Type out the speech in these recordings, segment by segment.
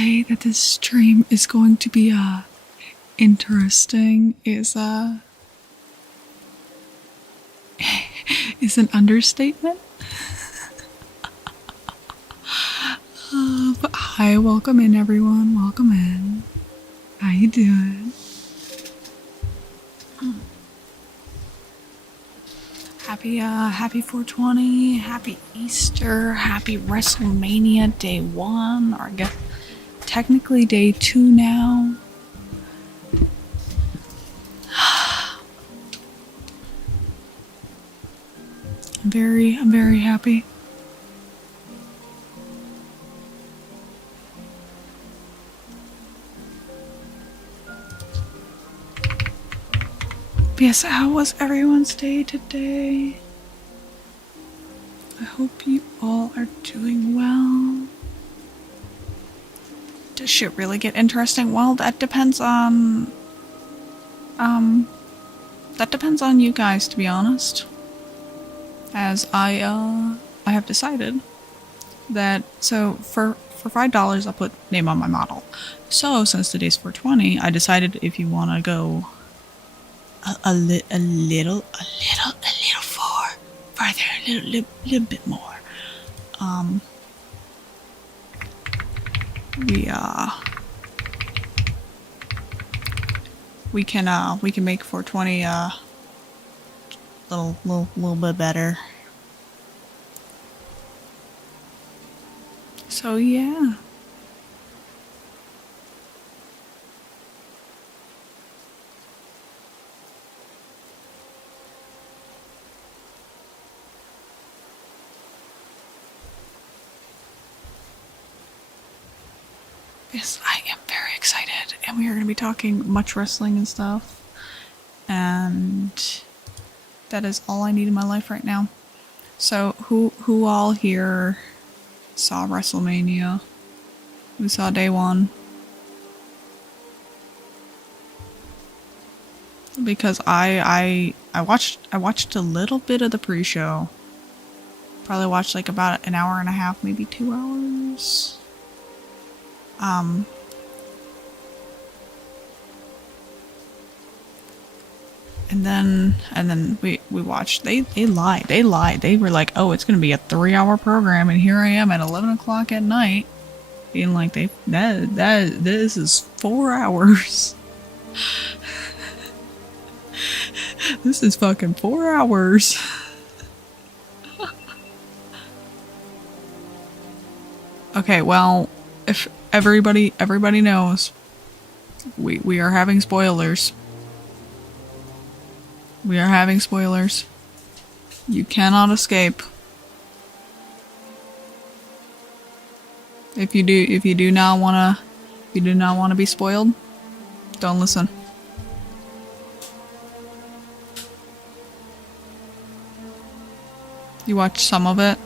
say that this stream is going to be interesting is an understatement. But hi, welcome in everyone, welcome in. How you doing? Happy 420, happy Easter, happy WrestleMania day 1, or I guess technically day 2 now. I'm very happy. Yes, how was everyone's day today? I hope you all are doing well. Does shit really get interesting? Well, that depends on you guys, to be honest. As I have decided that, so for $5 I'll put name on my model. So since today's 420, I decided if you want to go a little farther, a little bit more. We can make 420 little bit better. So yeah. Yes, I am very excited, and we are going to be talking much wrestling and stuff, and that is all I need in my life right now. So, who all here saw WrestleMania? Who saw day 1? Because I watched a little bit of the pre-show. Probably watched like about an hour and a half, maybe 2 hours. And then we watched. They lied. They were like, oh, it's gonna be a 3-hour program, and here I am at 11 o'clock at night, being like, this is 4 hours. This is fucking 4 hours. Okay, well, if everybody knows, we are having spoilers. We are having spoilers. You cannot escape. If you do not wanna be spoiled, don't listen. You watch some of it.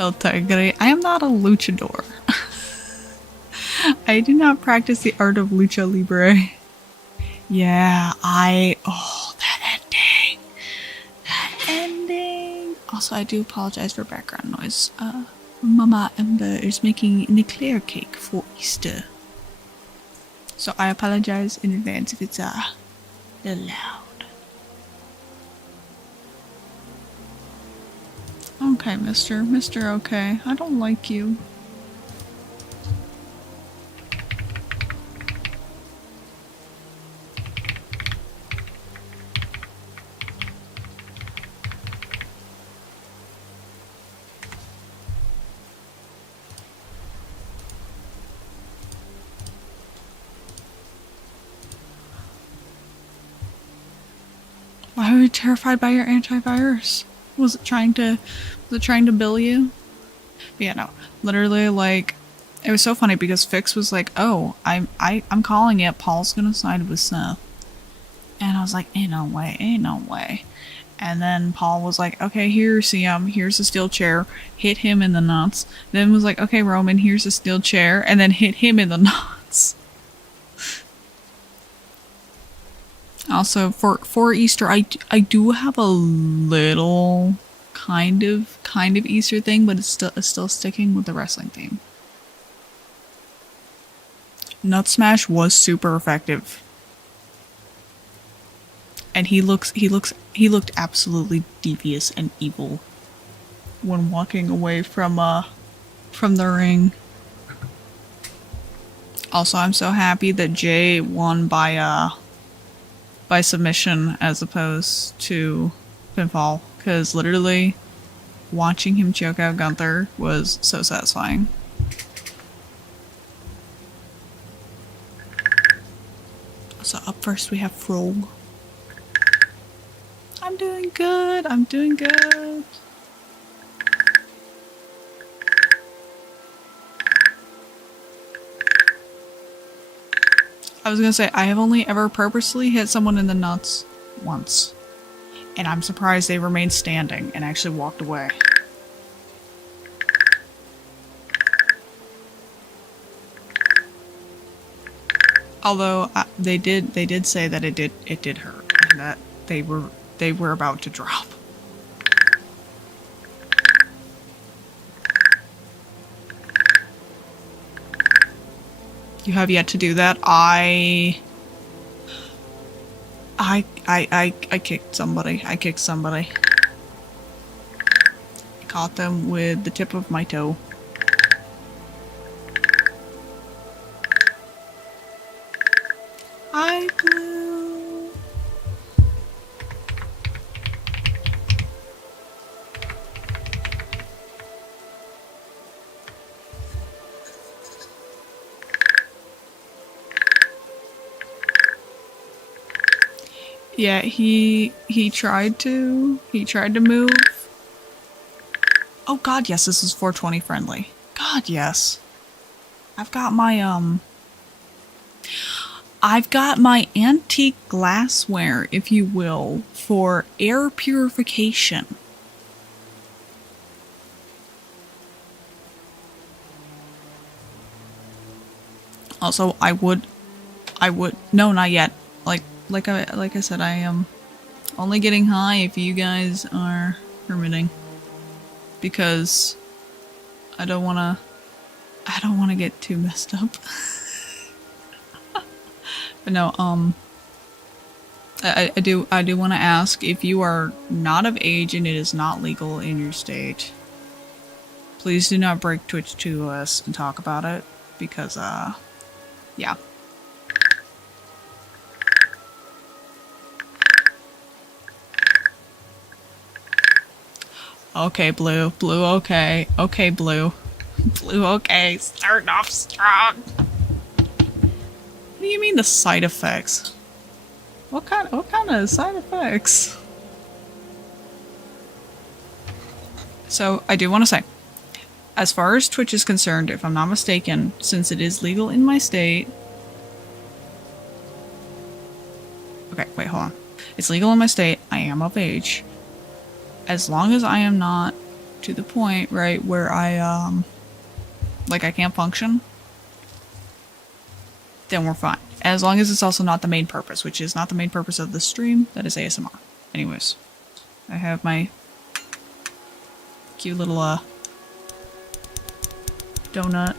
El Tigre. I am not a luchador. I do not practice the art of lucha libre. Yeah, that ending. Also, I do apologize for background noise. Mama Ember is making an eclair cake for Easter. So I apologize in advance if it's a little loud. Okay, Mr. Okay. I don't like you. Why were you terrified by your antivirus? Was it trying to bill you? But yeah, no. Literally, like, it was so funny because Fix was like, oh, I'm calling it, Paul's gonna side with Seth. And I was like, ain't no way. And then Paul was like, okay, here's a steel chair, hit him in the nuts. Then was like, okay, Roman, here's a steel chair, and then hit him in the nuts. Also, for Easter, I do have a little kind of Easter thing, but it's still sticking with the wrestling theme. Nut Smash was super effective. And he looked absolutely devious and evil when walking away from the ring. Also, I'm so happy that Jay won by submission as opposed to pinfall, because literally watching him choke out Gunther was so satisfying. So up first we have Frog. I'm doing good. I'm doing good. I was gonna say, I have only ever purposely hit someone in the nuts once. And I'm surprised they remained standing and actually walked away. Although they did say that it did hurt, and that they were about to drop. You have yet to do that. I kicked somebody. I kicked somebody. I caught them with the tip of my toe. I blew. Yeah, he tried to move. Oh god, yes, this is 420 friendly. God, yes. I've got my antique glassware, if you will, for air purification. Also, no, not yet. Like I said, I am only getting high if you guys are permitting, because I don't wanna get too messed up. But no, I do want to ask, if you are not of age and it is not legal in your state, please do not break Twitch to us and talk about it, because yeah. Okay, Blue. Blue, okay. Okay, Blue. Blue, okay. Starting off strong. What do you mean the side effects? What kind of side effects? So, I do want to say, as far as Twitch is concerned, if I'm not mistaken, since it is legal in my state... Okay, wait, hold on. It's legal in my state. I am of age. As long as I am not to the point, right, where I can't function, then we're fine. As long as it's also not the main purpose, which is not the main purpose of the stream, that is ASMR. Anyways, I have my cute little, donut.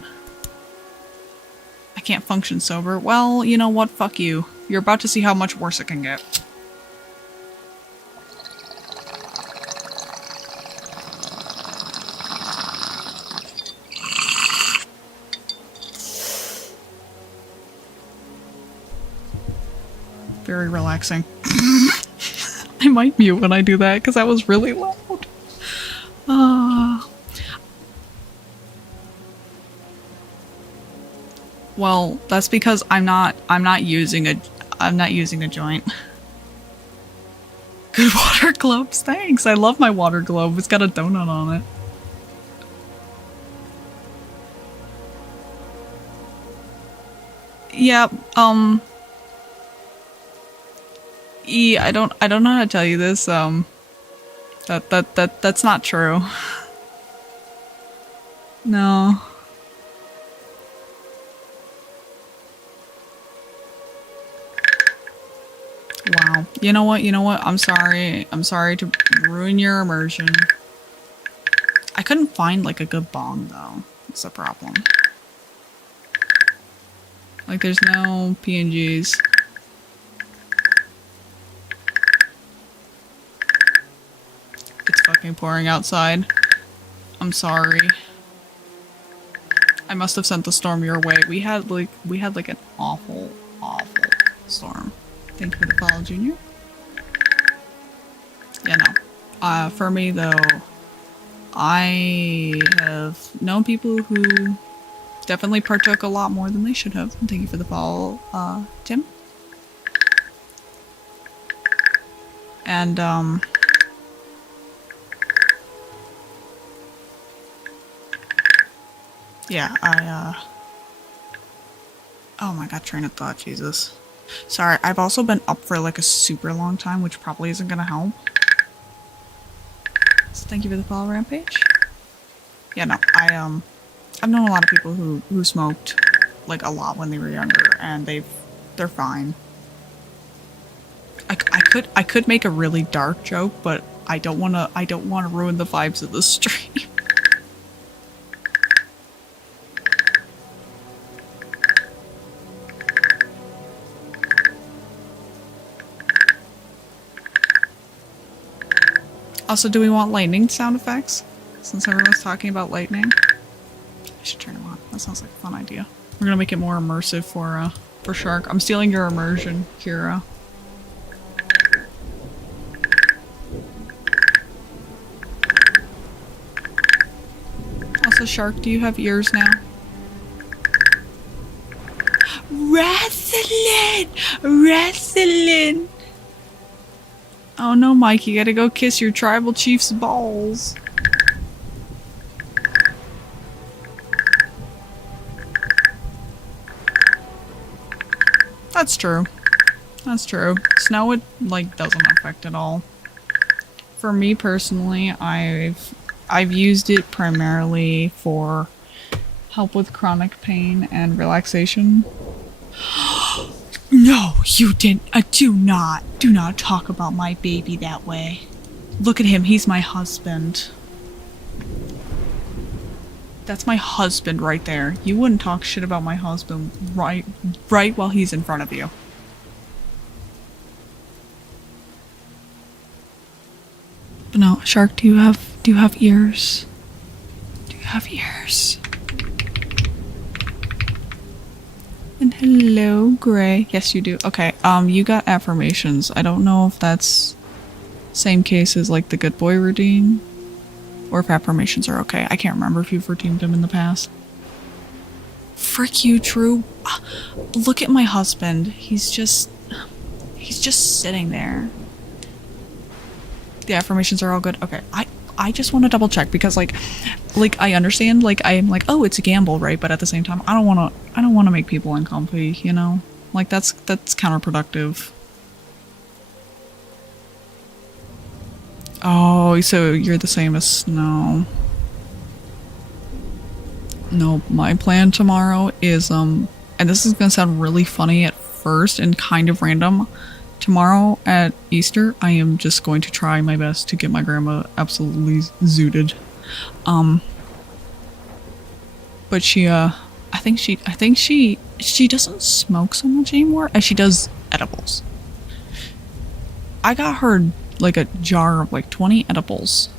I can't function sober. Well, you know what? Fuck you. You're about to see how much worse it can get. Very relaxing. I might mute when I do that, because that was really loud. Well, that's because I'm not using a joint. Good water globes, thanks. I love my water globe. It's got a donut on it. Yeah, I don't know how to tell you this, that's not true. No. Wow. You know what? I'm sorry. I'm sorry to ruin your immersion. I couldn't find, like, a good bong, though. That's the problem. Like, there's no PNGs. It's fucking pouring outside. I'm sorry. I must have sent the storm your way. We had like an awful storm. Thank you for the follow, Junior. Yeah, no. For me though, I have known people who definitely partook a lot more than they should have. Thank you for the follow, Tim. And yeah, oh my god, train of thought, Jesus. Sorry, I've also been up for like a super long time, which probably isn't gonna help. So thank you for the follow, Rampage. Yeah, no, I've known a lot of people who smoked like a lot when they were younger, and they're fine. I could make a really dark joke, but I don't wanna ruin the vibes of the stream. Also, do we want lightning sound effects? Since everyone's talking about lightning. I should turn them on. That sounds like a fun idea. We're gonna make it more immersive for Shark. I'm stealing your immersion, Kira. Also, Shark, do you have ears now? Wrestling! Wrestling! Oh no, Mike, you gotta go kiss your tribal chief's balls. That's true. That's true. Snow it like doesn't affect at all. For me personally, I've used it primarily for help with chronic pain and relaxation. No, you didn't. Do not talk about my baby that way. Look at him. He's my husband. That's my husband right there. You wouldn't talk shit about my husband right while he's in front of you. But no, Shark, do you have ears? Do you have ears? And hello, Gray. Yes, you do. Okay, you got affirmations. I don't know if that's same case as like the good boy routine, or if affirmations are okay. I can't remember if you've redeemed them in the past. Frick you, True. Look at my husband. He's just sitting there. The affirmations are all good. Okay, I just want to double check because like I understand, like I'm like, oh, it's a gamble, right? But at the same time, I don't want to make people uncomfy, you know? Like that's counterproductive. Oh, so you're the same as Snow. No, my plan tomorrow is and this is gonna sound really funny at first and kind of random. Tomorrow at Easter, I am just going to try my best to get my grandma absolutely zooted. But she, I think she doesn't smoke so much anymore as she does edibles. I got her like a jar of like 20 edibles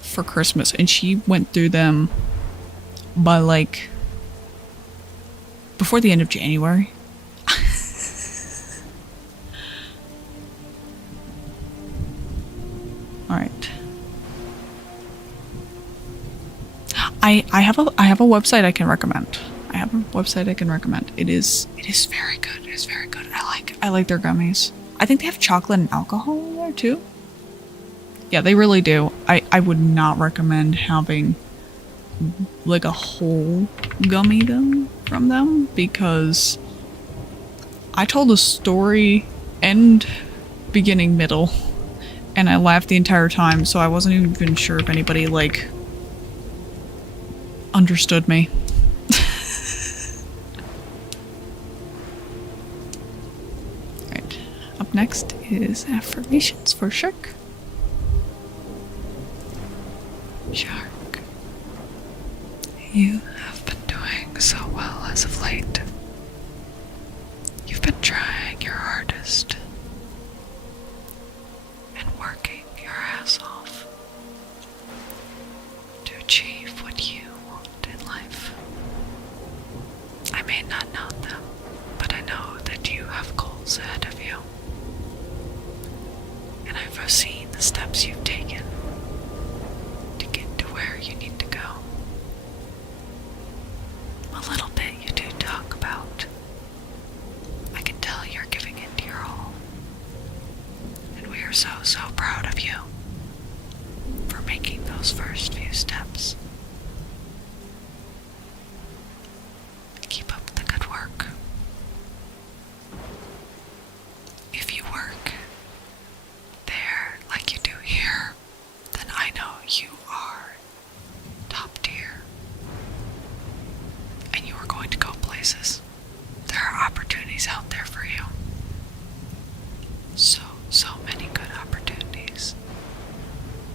for Christmas, and she went through them by like before the end of January. All right. I have a website I can recommend. It is very good. It is very good. I like their gummies. I think they have chocolate and alcohol in there too. Yeah, they really do. I would not recommend having like a whole gummy though from them, because I told a story end, beginning, middle, and I laughed the entire time, so I wasn't even sure if anybody like understood me. Right. Up next is affirmations for Shark. Shark, you have been doing so well as of late. are so, so proud of you for making those first few steps. Keep up the good work. If you work there like you do here, then I know you are top tier. And you are going to go places. There are opportunities out there for you. So many good opportunities.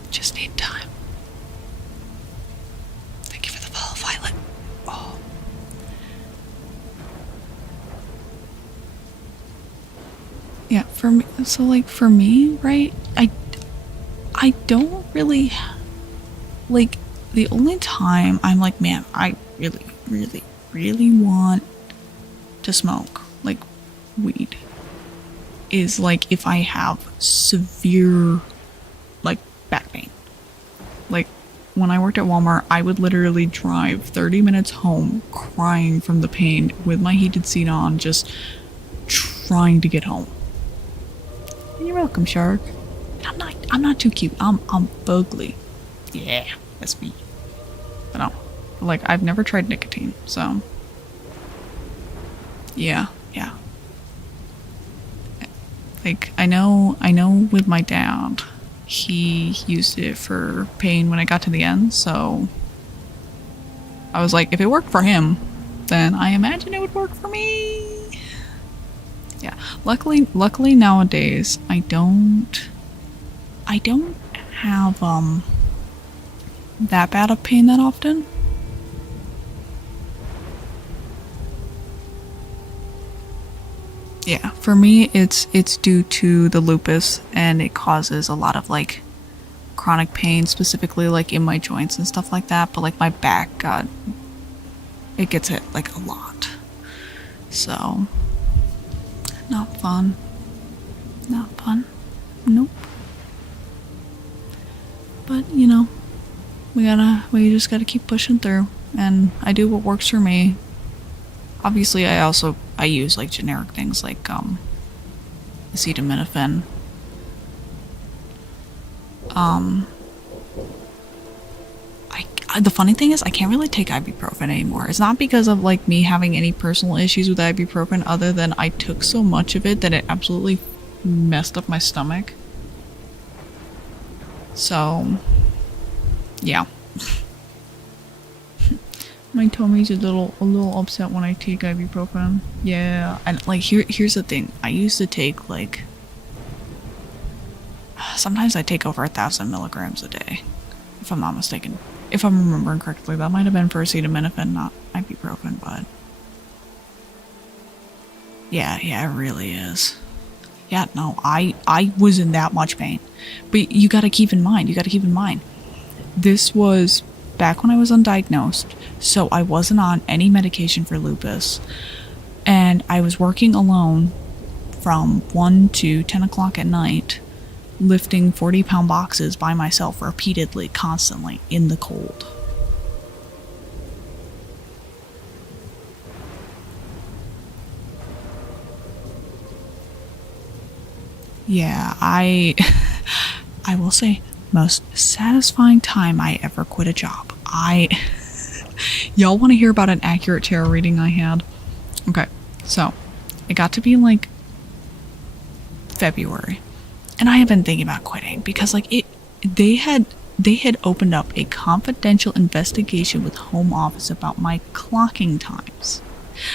Just need time. Thank you for the follow, Violet. Oh. Yeah, for me, right? I don't really, like, the only time I'm like, man, I really, really, really want to smoke, like, weed, is like if I have severe, like, back pain. Like, when I worked at Walmart, I would literally drive 30 minutes home crying from the pain with my heated seat on, just trying to get home. You're welcome, Shark. I'm not too cute. I'm ugly. Yeah, that's me. I don't. Like, I've never tried nicotine, so yeah. Like, I know with my dad, he used it for pain when I got to the end, so I was like, if it worked for him, then I imagine it would work for me. Yeah. Luckily nowadays I don't have that bad of pain that often. Yeah, for me it's due to the lupus, and it causes a lot of like chronic pain, specifically like in my joints and stuff like that, but like my back, God, it gets hit like a lot. So not fun. Nope. But you know, we just gotta keep pushing through, and I do what works for me. Obviously I use like generic things like acetaminophen. The funny thing is I can't really take ibuprofen anymore. It's not because of like me having any personal issues with ibuprofen, other than I took so much of it that it absolutely messed up my stomach. So yeah. My tummy's a little upset when I take ibuprofen. Yeah, and like here's the thing. I used to take like, sometimes I take over 1,000 milligrams a day, if I'm not mistaken. If I'm remembering correctly, that might have been for acetaminophen, not ibuprofen, but yeah, it really is. Yeah, no, I was in that much pain. But you gotta keep in mind, this was back when I was undiagnosed, so I wasn't on any medication for lupus, and I was working alone from 1 to 10 o'clock at night, lifting 40-pound boxes by myself repeatedly, constantly, in the cold. Yeah, I will say, most satisfying time I ever quit a job. Y'all want to hear about an accurate tarot reading I had? Okay, so it got to be like February, and I have been thinking about quitting because like they had opened up a confidential investigation with Home Office about my clocking times,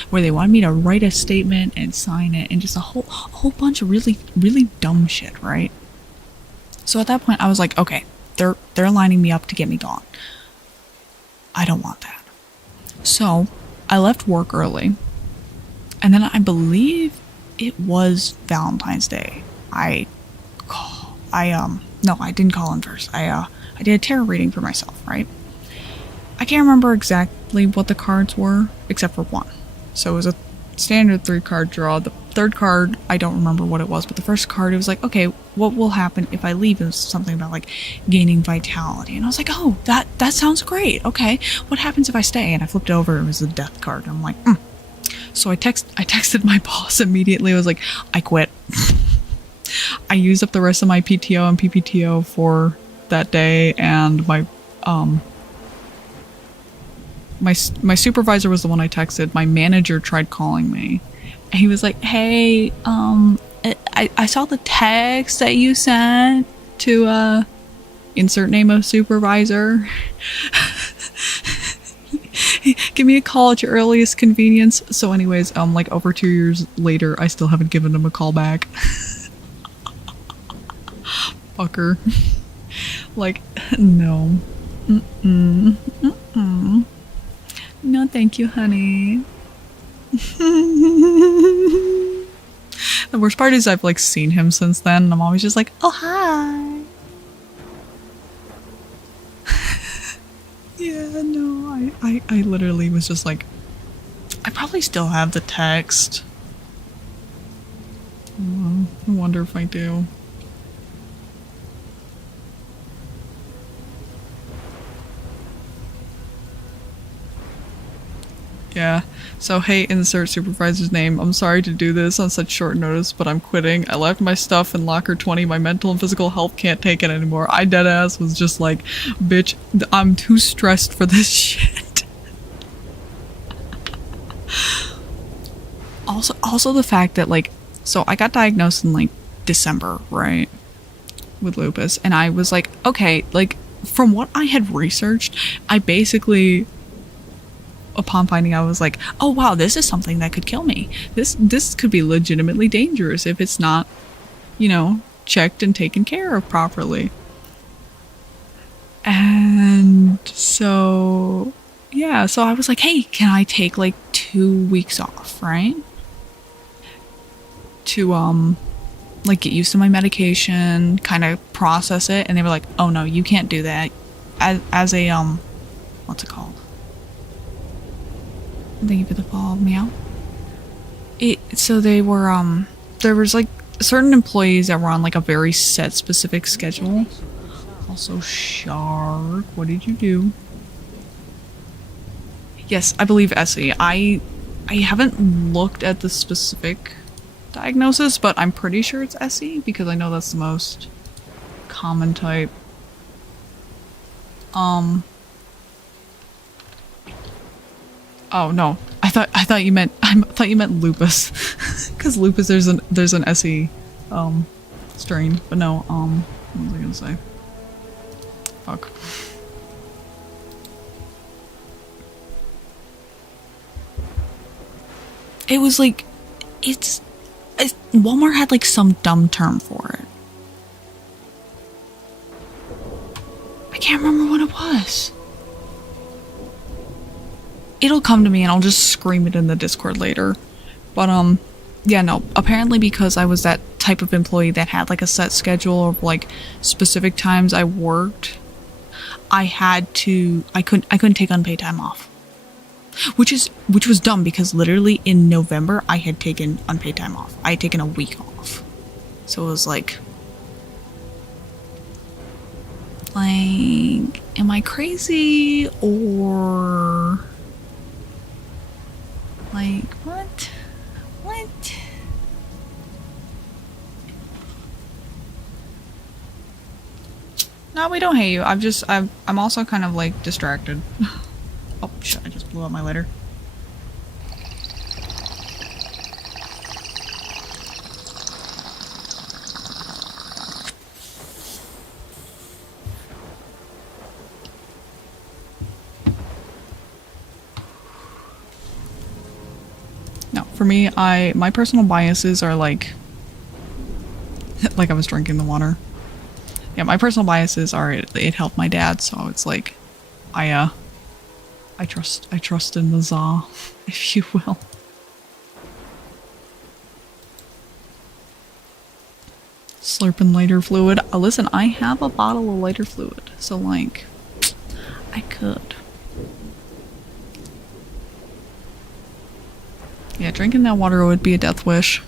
where they wanted me to write a statement and sign it, and just a whole bunch of really, really dumb shit, right? So at that point I was like, okay, they're lining me up to get me gone. I don't want that. So I left work early, and then I believe it was Valentine's Day. No, I didn't call in first. I did a tarot reading for myself, right? I can't remember exactly what the cards were, except for one. So it was a standard 3-card draw. The third card, I don't remember what it was, but the first card, it was like, okay, what will happen if I leave? It was something about like gaining vitality, and I was like, oh, that sounds great. Okay, what happens if I stay? And I flipped over, it was the death card. I'm like, So I texted my boss immediately. I was like, I quit. I used up the rest of my PTO and PPTO for that day, and my supervisor was the one I texted. My manager tried calling me, and he was like, "Hey, I saw the text that you sent to insert name of supervisor. Give me a call at your earliest convenience." So anyways, like over 2 years later, I still haven't given him a call back. Fucker. Like, no. Mm-mm. Mm-mm. No, thank you, honey. The worst part is I've like seen him since then, and I'm always just like, oh, hi. Yeah, no, I literally was just like, I probably still have the text. I wonder if I do. Yeah, so hey, insert supervisor's name. I'm sorry to do this on such short notice, but I'm quitting. I left my stuff in locker 20. My mental and physical health can't take it anymore. I deadass was just like, bitch, I'm too stressed for this shit. Also the fact that like, so I got diagnosed in like December, right? With lupus. And I was like, okay, like from what I had researched, I basically, upon finding out, I was like, oh wow, this is something that could kill me. This could be legitimately dangerous if it's not, you know, checked and taken care of properly. And so yeah, so I was like, hey, can I take like 2 weeks off, right? To like get used to my medication, kind of process it. And they were like, oh no, you can't do that. As a what's it called? Thank you for the follow, meow. So they were there was like certain employees that were on like a very set specific schedule. Also, Shark, what did you do? Yes, I believe SE. I haven't looked at the specific diagnosis, but I'm pretty sure it's SE because I know that's the most common type. Oh no, I thought you meant lupus, because lupus there's an SE strain, but no, what was I gonna say? Fuck. It was like, it's Walmart had like some dumb term for it. I can't remember what it was. It'll come to me and I'll just scream it in the Discord later. But yeah, no, apparently because I was that type of employee that had like a set schedule of like specific times I worked, I couldn't take unpaid time off. Which was dumb because literally in November I had taken unpaid time off. I had taken a week off. So it was like, am I crazy or like what? No, we don't hate you. I'm also kind of like distracted. Oh shit, I just blew out my lighter. No, for me, my personal biases are like I was drinking the water. Yeah, my personal biases are it helped my dad, so it's like I trust in the Za, if you will. Slurping lighter fluid. Listen, I have a bottle of lighter fluid, so like I could. Yeah, drinking that water would be a death wish.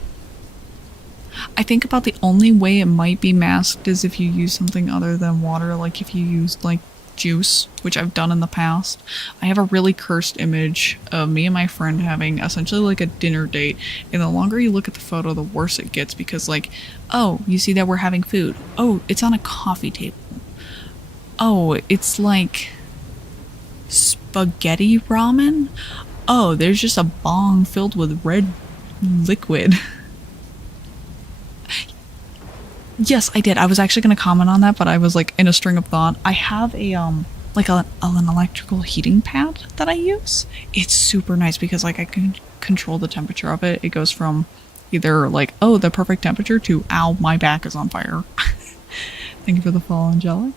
I think about the only way it might be masked is if you use something other than water, like if you used like juice, which I've done in the past. I have a really cursed image of me and my friend having essentially like a dinner date, and the longer you look at the photo, the worse it gets, because like, oh, you see that we're having food. Oh, it's on a coffee table. Oh, it's like spaghetti ramen. Oh, there's just a bong filled with red liquid. Yes, I did. I was actually going to comment on that, but I was like in a string of thought. I have a like an electrical heating pad that I use. It's super nice because like I can control the temperature of it. It goes from either like, oh, the perfect temperature, to ow, my back is on fire. Thank you for the follow, Angelic.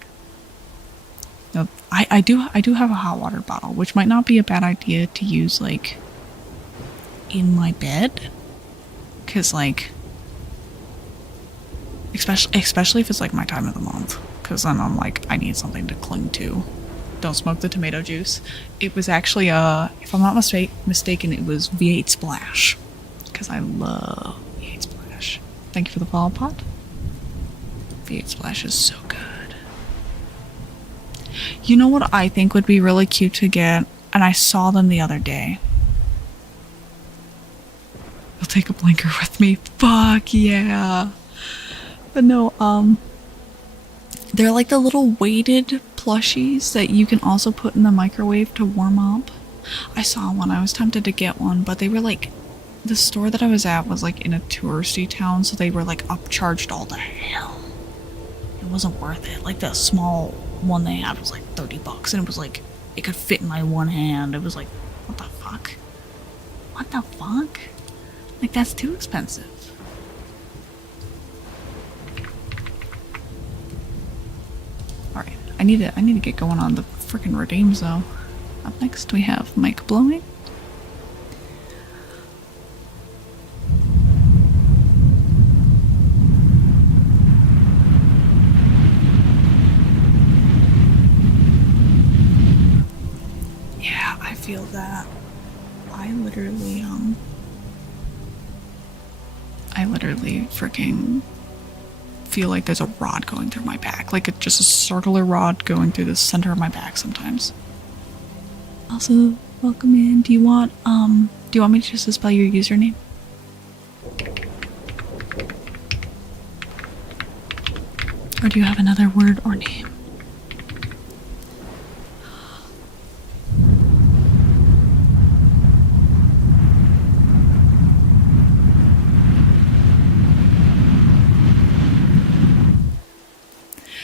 No, I do have a hot water bottle, which might not be a bad idea to use like in my bed, because like especially if it's like my time of the month, because then I'm like, I need something to cling to. Don't smoke the tomato juice. It was actually if I'm not mistaken, it was V8 Splash, because I love V8 Splash. Thank you for the follow, pot. V8 Splash is so good. You know what I think would be really cute to get, and I saw them the other day. I'll take a blinker with me. Fuck yeah. But no, they're like the little weighted plushies that you can also put in the microwave to warm up. I saw one. I was tempted to get one, but they were like, the store that I was at was like in a touristy town, so they were like upcharged all the hell. It wasn't worth it. Like the small one they had was like $30, and it was like, it could fit in my one hand. It was like, what the fuck? What the fuck? Like, that's too expensive. Alright, I need to get going on the freaking redeems though. Up next we have mic blowing. Yeah, I feel that. I literally freaking feel like there's a rod going through my back, like just a circular rod going through the center of my back sometimes. Also, welcome in. Do you want me to just spell your username? Or do you have another word or name?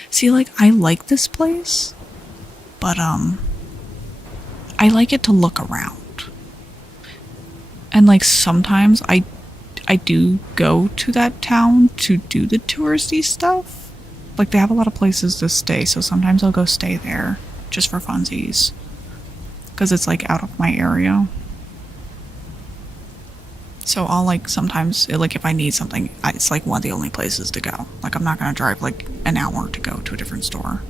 See, like, I like this place, but, I like it to look around. And, like, sometimes I do go to that town to do the touristy stuff. Like, they have a lot of places to stay, so sometimes I'll go stay there just for funsies. Because it's, like, out of my area. So I'll, like, sometimes, like, if I need something, it's, like, one of the only places to go. Like, I'm not gonna drive, like, an hour to go to a different store.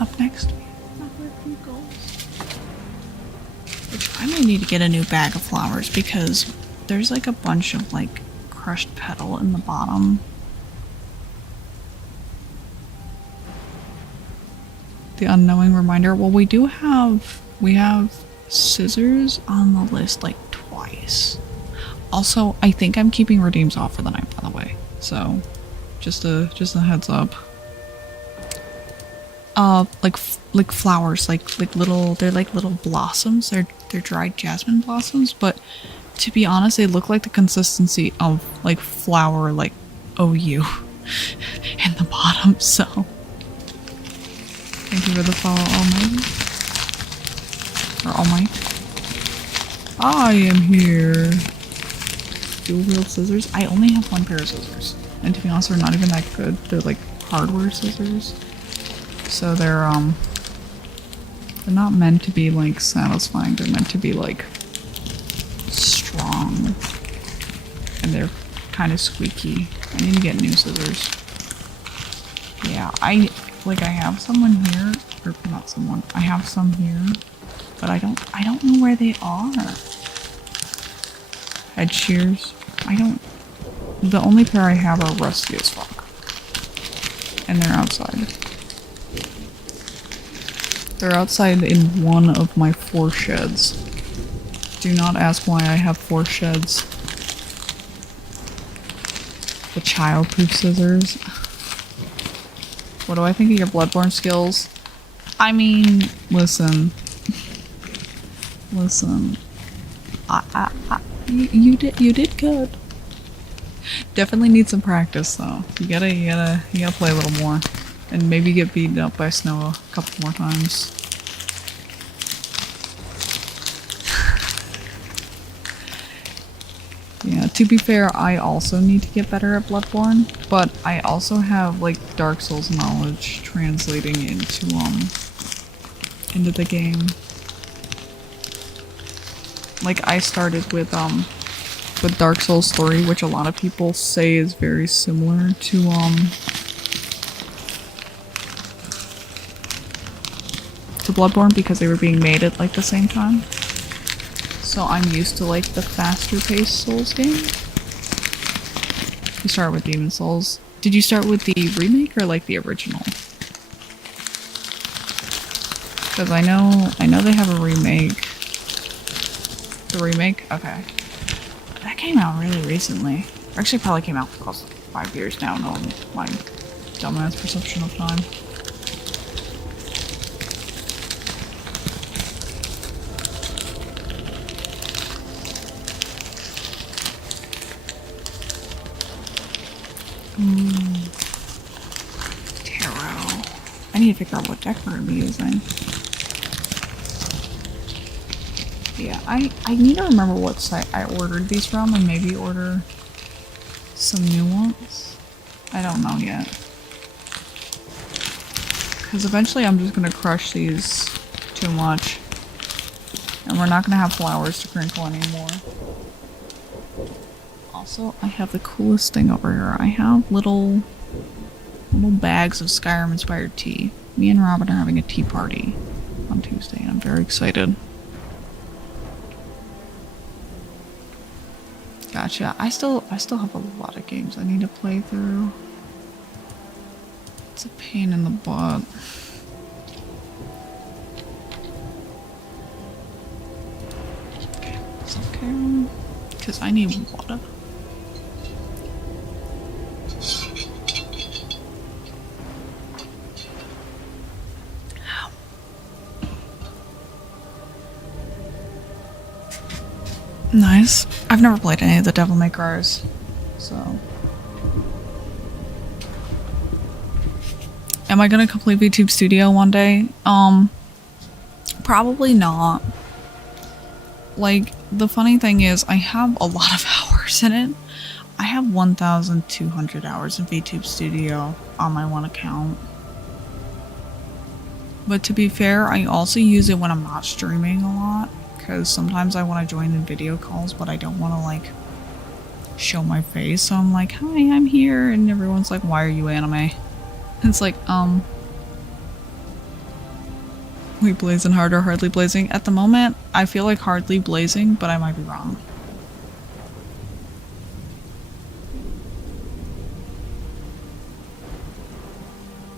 Up next, we have goals. Which I may need to get a new bag of flowers because there's like a bunch of like crushed petal in the bottom. The unknowing reminder. Well, we have scissors on the list like twice. Also, I think I'm keeping redeems off for the night, by the way. So, just a heads up. Like flowers, like little, they're like little blossoms. They're dried jasmine blossoms, but to be honest, they look like the consistency of like flower, like OU in the bottom. So, thank you for the follow, All Might. I am here. Dual wheel scissors. I only have one pair of scissors, and to be honest, they're not even that good. They're like hardware scissors, so they're not meant to be like satisfying. They're meant to be like strong, and they're kind of squeaky. I need to get new scissors. Yeah, I have someone here, or not someone. I have some here, but I don't know where they are. Head shears. The only pair I have are rusty as fuck. And they're outside. They're outside in one of my 4 sheds. Do not ask why I have 4 sheds. The childproof scissors. What do I think of your Bloodborne skills? I mean, listen. You did good. Definitely need some practice though. You gotta play a little more, and maybe get beaten up by snow a couple more times. Yeah, to be fair, I also need to get better at Bloodborne, but I also have like Dark Souls knowledge translating into the game. Like I started with Dark Souls 3, which a lot of people say is very similar to Bloodborne because they were being made at like the same time. So I'm used to like the faster paced Souls game. You start with Demon Souls. Did you start with the remake or like the original? Because I know they have a remake. The remake? Okay. That came out really recently. Actually, probably came out for close to 5 years now, knowing my dumbass perception of time. Tarot. I need to figure out what deck we're gonna be using. Yeah, I need to remember what site I ordered these from and maybe order some new ones. I don't know yet. Because eventually I'm just gonna crush these too much. And we're not gonna have flowers to crinkle anymore. Also, I have the coolest thing over here. I have little bags of Skyrim inspired tea. Me and Robin are having a tea party on Tuesday and I'm very excited. Gotcha. I still have a lot of games I need to play through. It's a pain in the butt. Okay, it's okay. Because I need water. Nice. I've never played any of the Devil May Cry's, so. Am I gonna complete VTube Studio one day? Probably not. Like, the funny thing is, I have a lot of hours in it. I have 1,200 hours in VTube Studio on my one account. But to be fair, I also use it when I'm not streaming a lot. Because sometimes I want to join in video calls, but I don't want to, like, show my face. So I'm like, hi, I'm here. And everyone's like, why are you anime? And it's like, We blazing hard or hardly blazing? At the moment, I feel like hardly blazing, but I might be wrong.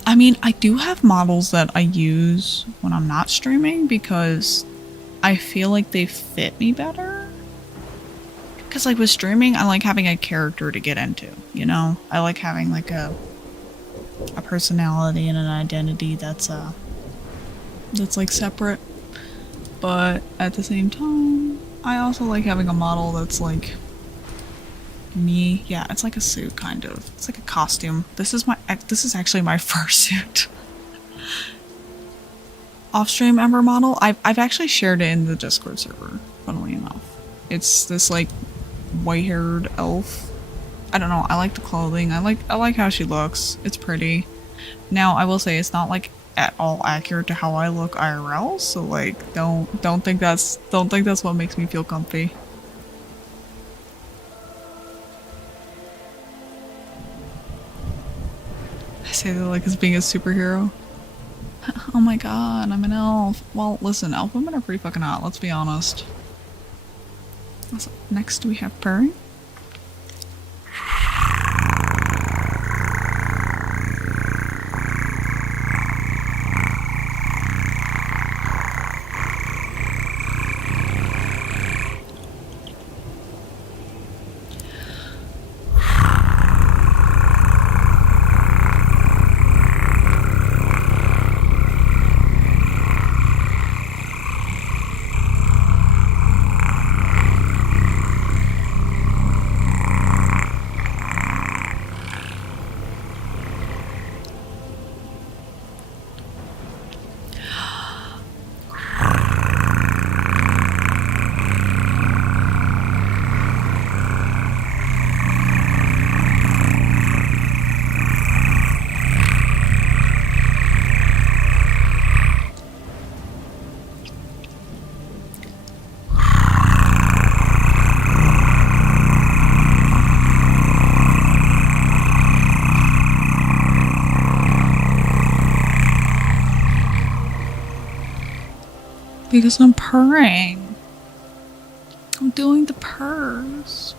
I mean, I do have models that I use when I'm not streaming because I feel like they fit me better. Because like with streaming, I like having a character to get into, you know? I like having like a personality and an identity that's like separate. But at the same time, I also like having a model that's like me. Yeah, it's like a suit kind of. It's like a costume. This is actually my fursuit. Off-stream Ember model. I've actually shared it in the Discord server, funnily enough. It's this like white-haired elf. I don't know, I like the clothing. I like how she looks. It's pretty. Now, I will say it's not like at all accurate to how I look IRL, so like don't think that's what makes me feel comfy. I say that like as being a superhero. Oh my god, I'm an elf. Well, listen, elf women are pretty fucking hot, let's be honest. Next we have purring. Because I'm purring. I'm doing the purrs.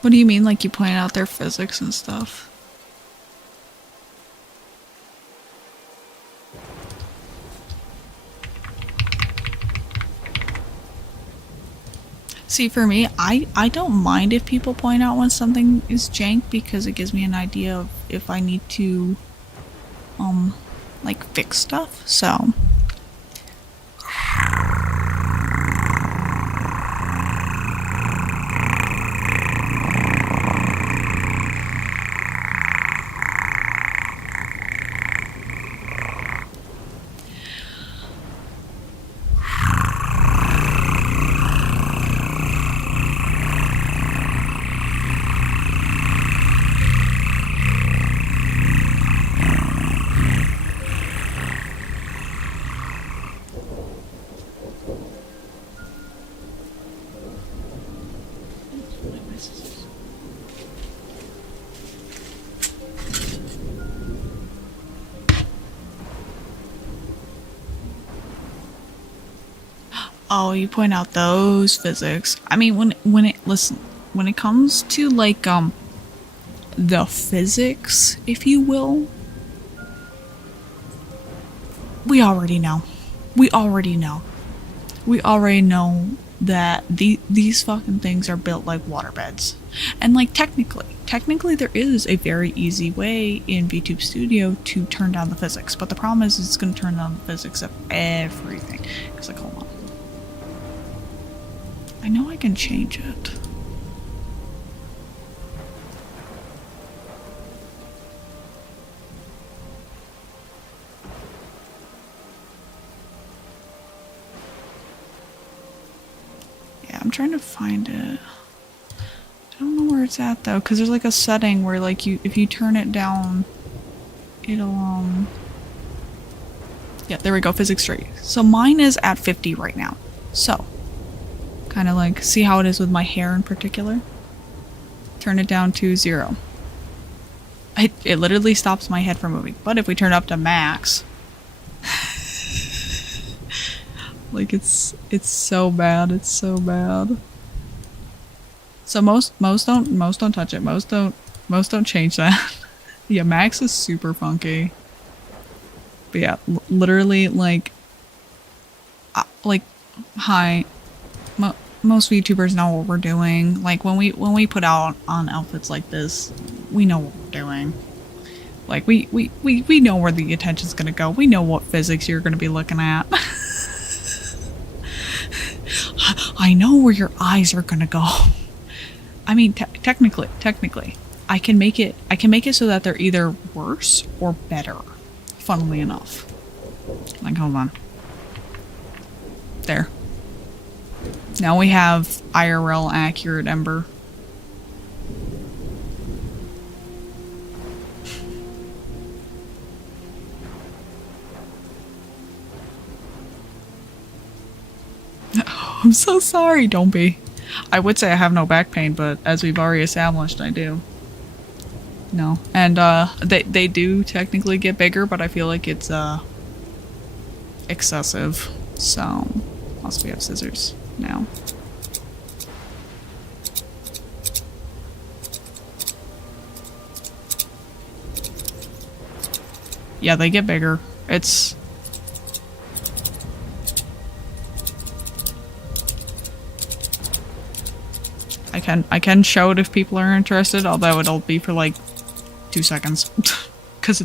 What do you mean, like you point out their physics and stuff? See, for me, I don't mind if people point out when something is jank because it gives me an idea of if I need to, like fix stuff, so. Oh, you point out those physics. I mean, when it comes to like the physics, if you will, we already know. We already know. We already know that these fucking things are built like waterbeds. And like technically there is a very easy way in VTube Studio to turn down the physics, but the problem is it's going to turn down the physics of everything. It's like, hold on. I know I can change it. Yeah, I'm trying to find it. I don't know where it's at though, because there's like a setting where like if you turn it down, it'll yeah, there we go, physics 3. So mine is at 50 right now. So Kind of like, see how it is with my hair in particular? Turn it down to 0. It literally stops my head from moving. But if we turn it up to max, like it's so bad. It's so bad. So most don't touch it. Most don't change that. Yeah, max is super funky. But yeah, literally like hi. Most VTubers know what we're doing. Like when we put out on outfits like this, we know what we're doing. Like we know where the attention's gonna go. We know what physics you're gonna be looking at. I know where your eyes are gonna go. I mean, technically, I can make it so that they're either worse or better. Funnily enough. Like, hold on. There. Now we have IRL accurate Ember. Oh, I'm so sorry. Don't be. I would say I have no back pain, but as we've already established, I do. No. And they do technically get bigger, but I feel like it's excessive. So, also we have scissors now. Yeah, they get bigger. It's I can show it if people are interested, although it'll be for like 2 seconds. Cause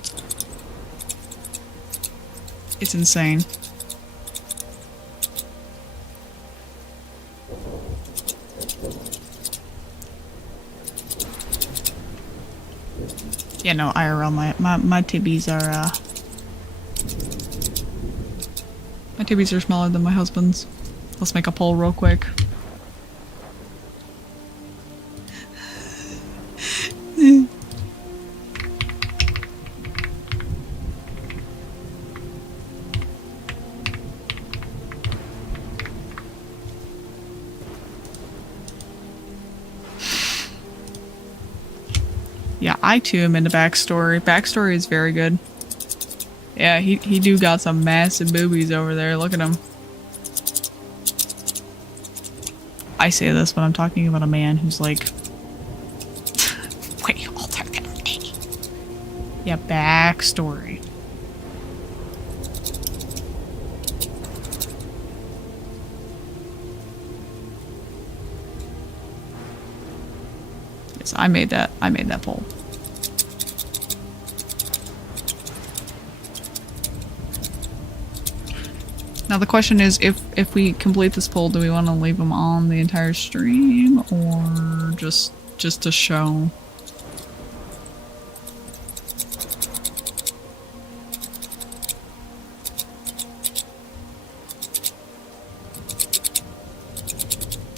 it's insane. Yeah, no, IRL, my tibbies are, my tibbies are smaller than my husband's. Let's make a poll real quick. Yeah, I too am into backstory. Backstory is very good. Yeah, he do got some massive boobies over there. Look at him. I say this when I'm talking about a man who's like way older than me. Yeah, backstory. Yes, I made that poll. Now the question is, if we complete this poll, do we want to leave them on the entire stream or just to show?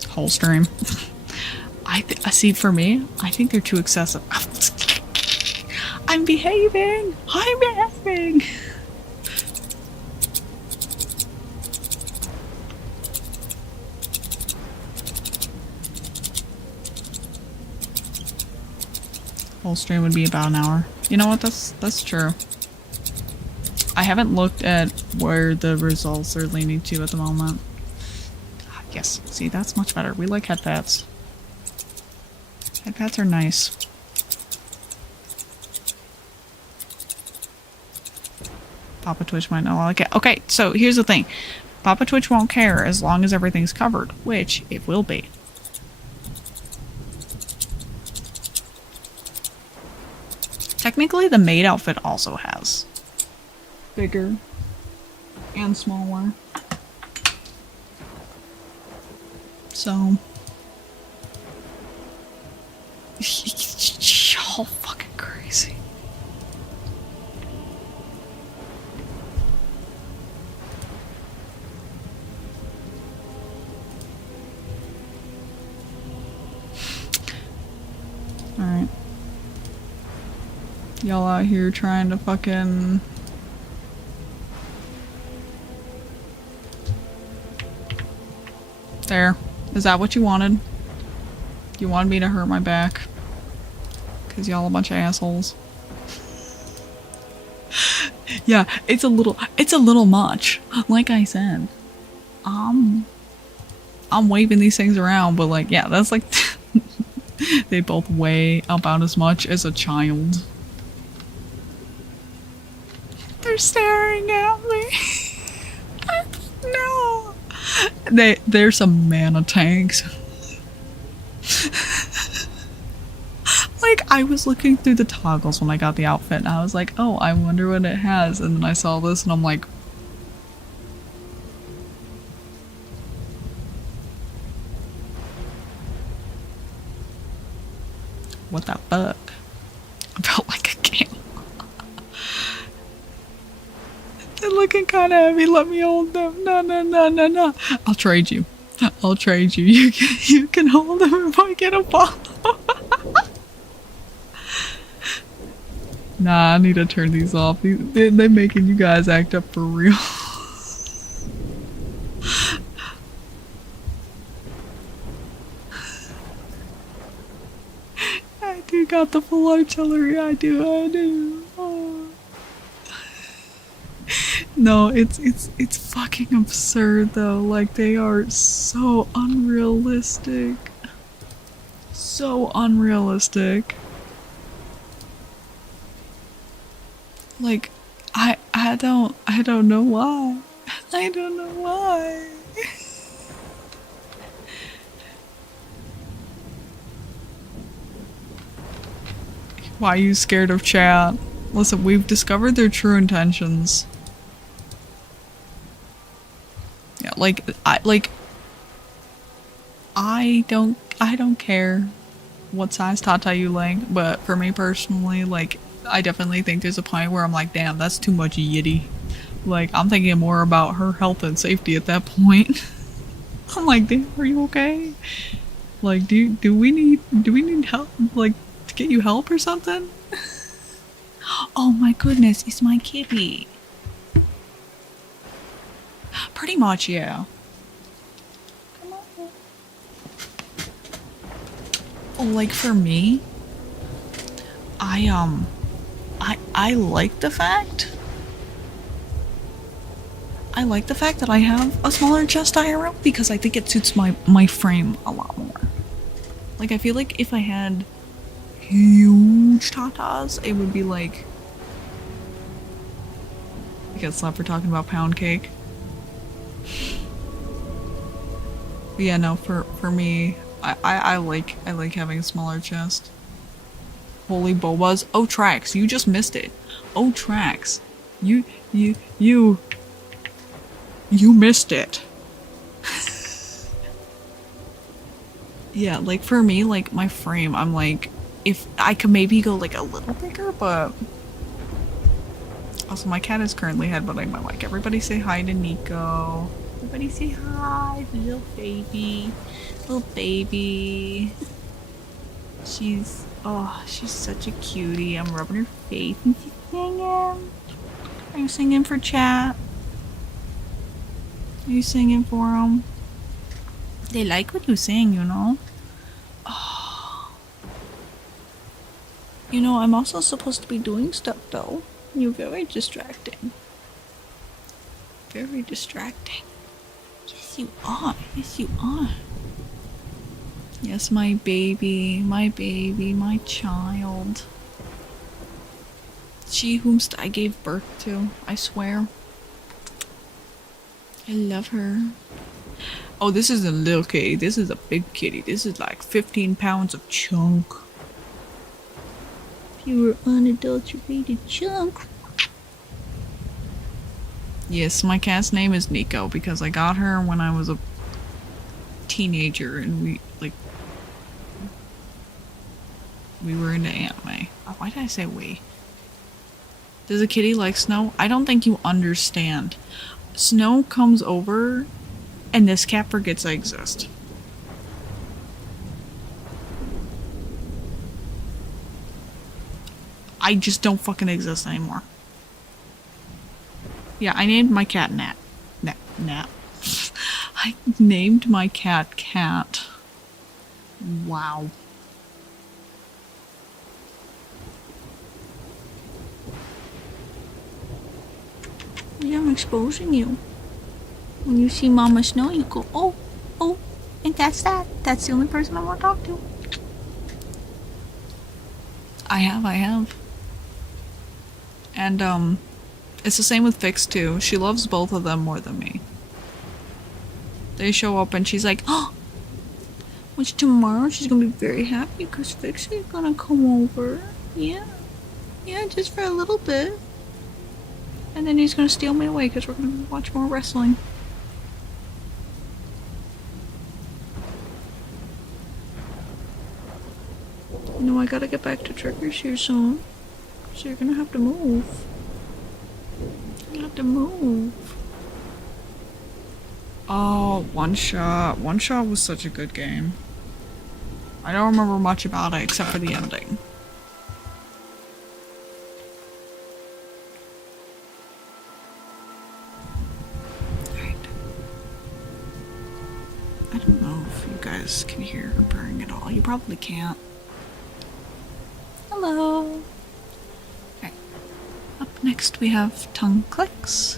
Whole stream. I see. For me, I think they're too excessive. I'm behaving. I'm behaving. Whole stream would be about an hour. You know what? That's true. I haven't looked at where the results are leaning to at the moment. Yes, see, that's much better. We like head pats. Head pats are nice. Papa Twitch might not like it. Okay, so here's the thing. Papa Twitch won't care as long as everything's covered, which it will be. Technically, the maid outfit also has bigger and smaller. So, y'all fucking crazy. Alright. Y'all out here trying to fucking... There. Is that what you wanted? You wanted me to hurt my back? Cause y'all a bunch of assholes. Yeah, it's a little much. Like I said, I'm waving these things around, but like, yeah, that's like, they both weigh about as much as a child. They're staring at me. No. They're some mana tanks. Like, I was looking through the toggles when I got the outfit, and I was like, oh, I wonder what it has. And then I saw this, and I'm like, what the fuck? I felt like a camel. They're looking kind of heavy. Let me hold them. No, no, no, no, no. I'll trade you. I'll trade you. You can hold them if I get a ball. Nah, I need to turn these off. They're making you guys act up for real. I do got the full artillery. I do. Oh. No, it's fucking absurd though. Like, they are so unrealistic. So unrealistic. Like, I don't know why. I don't know why. Why are you scared of chat? Listen, we've discovered their true intentions. Yeah, I don't care what size tata you like, but for me personally, like, I definitely think there's a point where I'm like, damn, that's too much yitty. Like, I'm thinking more about her health and safety at that point. I'm like, damn, are you okay? Like, do we need help, like, to get you help or something? Oh my goodness, it's my kitty. Pretty much, yeah. Come on. Oh, like, for me, I like the fact that I have a smaller chest IRL because I think it suits my frame a lot more. Like, I feel like if I had huge tatas, it would be like, I get slapped for talking about pound cake. But yeah, no, for me, I like having a smaller chest. Holy bobas. Oh, Trax, you just missed it. Oh, Trax. You missed it. Yeah, like, for me, like, my frame, I'm like, if I could maybe go like a little bigger, but also my cat is currently headbutting my mic. Everybody say hi to Nico. Everybody say hi, little baby. Little baby. She's such a cutie. I'm rubbing her face and she's singing. Are you singing for chat? Are you singing for them? They like what you sing, you know? Oh. You know, I'm also supposed to be doing stuff though. You're very distracting. Very distracting. Yes, you are. Yes, you are. Yes, my baby, my child. She whom I gave birth to, I swear. I love her. Oh, this is a little kitty. This is a big kitty. This is like 15 pounds of chunk. Pure unadulterated chunk. Yes, my cat's name is Nico because I got her when I was a teenager and we were into anime. Oh, why did I say we? Does a kitty like Snow? I don't think you understand. Snow comes over and this cat forgets I exist. I just don't fucking exist anymore. Yeah, I named my cat Nat. I named my cat Cat. Wow. I'm exposing you. When you see Mama Snow, you go, oh, oh, and that's that. That's the only person I want to talk to. I have. And, it's the same with Fix, too. She loves both of them more than me. They show up and she's like, oh, which tomorrow she's gonna be very happy because Fix is gonna come over. Yeah, just for a little bit. And then he's gonna steal me away because we're gonna watch more wrestling. You know, I gotta get back to Triggers here soon. So you're gonna have to move. You have to move. Oh, One Shot. One Shot was such a good game. I don't remember much about it except for the ending. Alright. I don't know if you guys can hear her purring at all. You probably can't. Hello. Okay. Up next we have Tongue Clicks.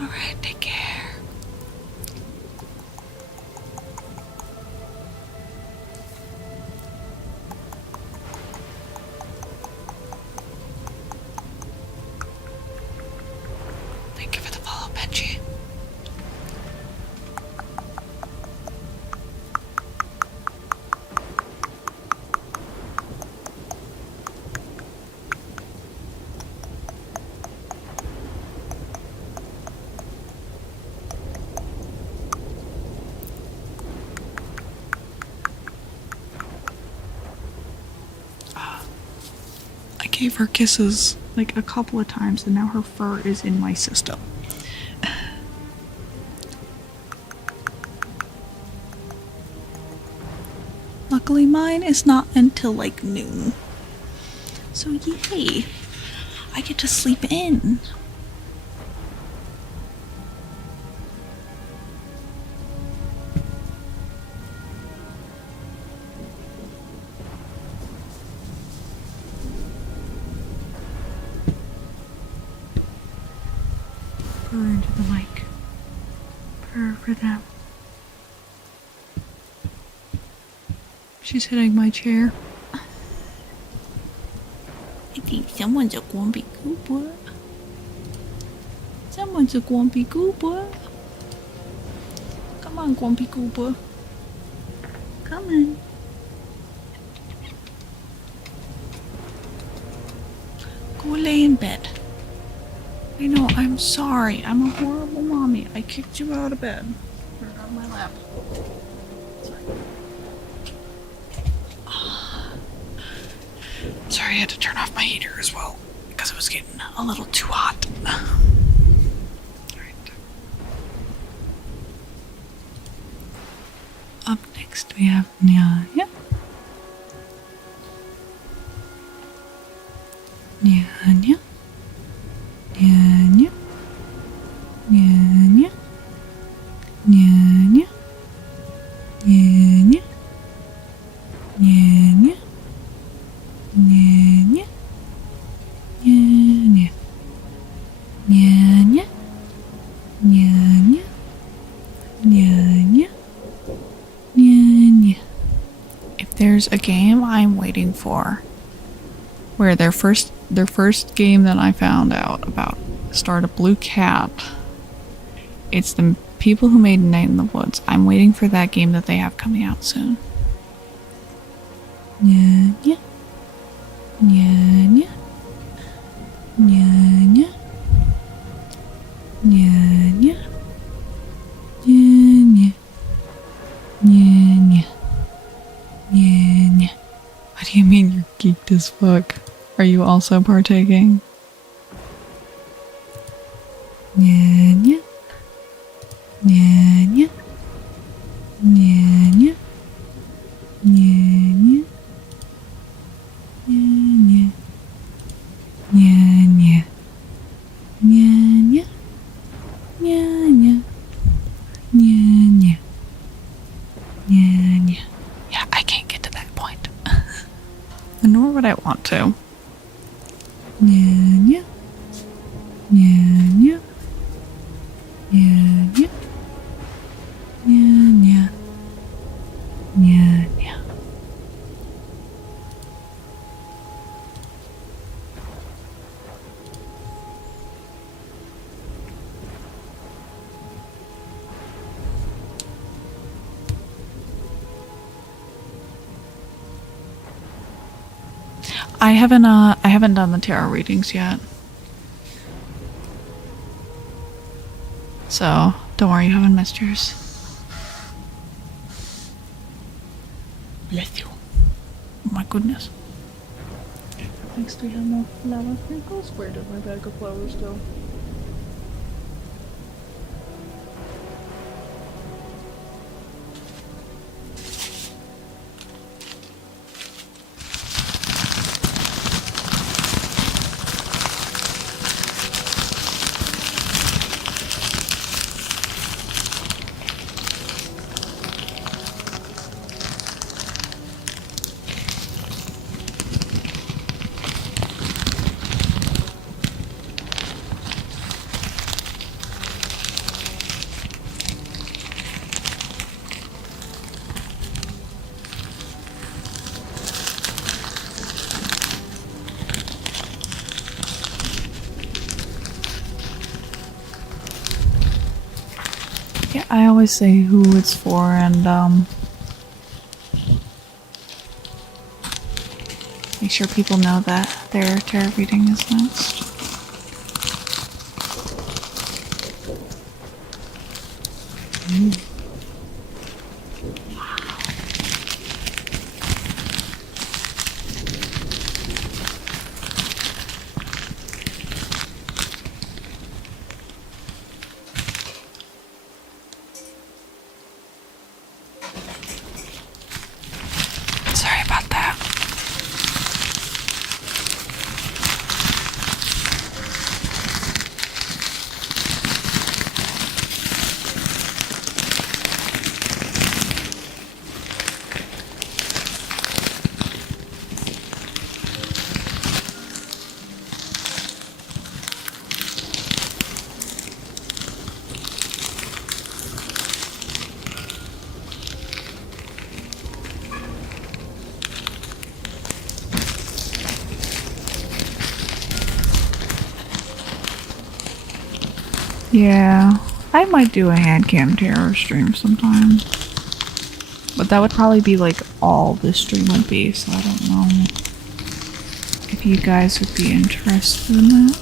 Alright, take care. Thank you for the follow, Benji. I gave her kisses like a couple of times and now her fur is in my system. Luckily mine is not until like noon. So yay, I get to sleep in. Purr into the mic. Purr for them. She's hitting my chair. I think someone's a Grumpy Goober. Someone's a Grumpy Goober. Come on, Grumpy Goober. Come on. Go lay in bed. I know, I'm sorry. I'm a horrible mommy. I kicked you out of bed. Put it on my lap. Sorry, I had to turn off my heater as well because it was getting a little too hot. Alright. Up next we have Nyanya. Nyanya. Nyanya. Nyanya. Nyanya. Nyanya. Nyanya. Nyanya. Nyanya. Nyanya. Nyanya. Nyanya. Nyanya. If there's a game I'm waiting for where their first game that I found out about starred a blue cat, it's the people who made Night in the Woods. I'm waiting for that game that they have coming out soon. Nyanya. Nyanya. Nyanya. Nyanya. Nyanya. as fuck. Are you also partaking? Yeah, yeah. Yeah, yeah. Yeah, yeah. Yeah, yeah. Yeah, yeah. Yeah, yeah. Yeah, yeah. Yeah, yeah. Yeah, yeah. Yeah, yeah. Yeah, I can't get to that point. Nor would I want to. Yeah, yeah. Yeah, yeah. Yeah, yeah. Yeah, yeah. Yeah, yeah. I haven't done the tarot readings yet. So, don't worry, you haven't missed yours. Bless you. Oh my goodness. Next we have more flower sprinkles. Where did my bag of flowers go? Yeah, I always say who it's for and make sure people know that their tarot reading is next. Sorry about that. Yeah, I might do a hand cam tarot stream sometime. But that would probably be like all this stream would be, so I don't know if you guys would be interested in that.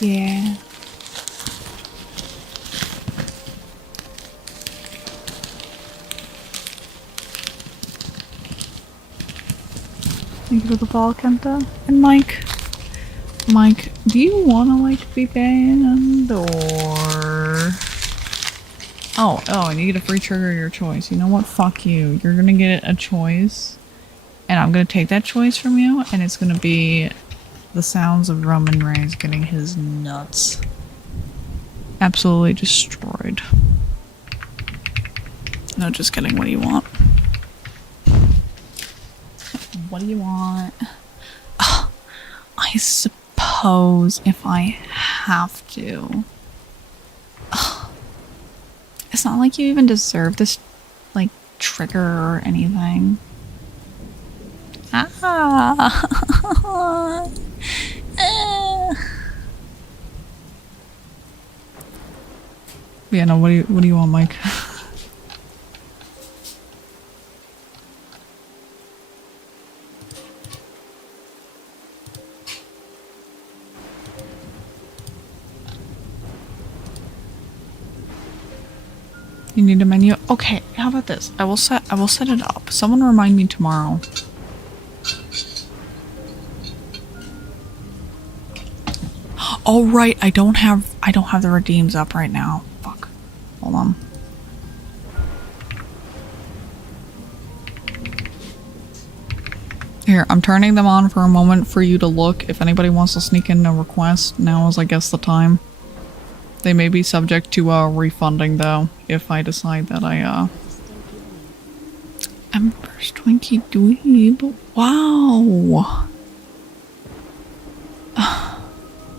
Yeah. Thank you for the ball, Kenta. And Mike. Mike, do you wanna like be banned or... Oh, and you get a free trigger of your choice. You know what? Fuck you. You're gonna get a choice. And I'm gonna take that choice from you, and it's gonna be the sounds of Roman Reigns getting his nuts absolutely destroyed. No, just kidding. What do you want? What do you want? I suppose if I have to. It's not like you even deserve this, like, trigger or anything. Ah! Yeah, no, what do you want, Mike? You need a menu? Okay, how about this? I will set it up. Someone remind me tomorrow. Oh right, I don't have the redeems up right now. Fuck. Hold on. Here, I'm turning them on for a moment for you to look. If anybody wants to sneak in a request, now is I guess the time. They may be subject to refunding though, if I decide that I Ember Twinkie Dweeb. Wow.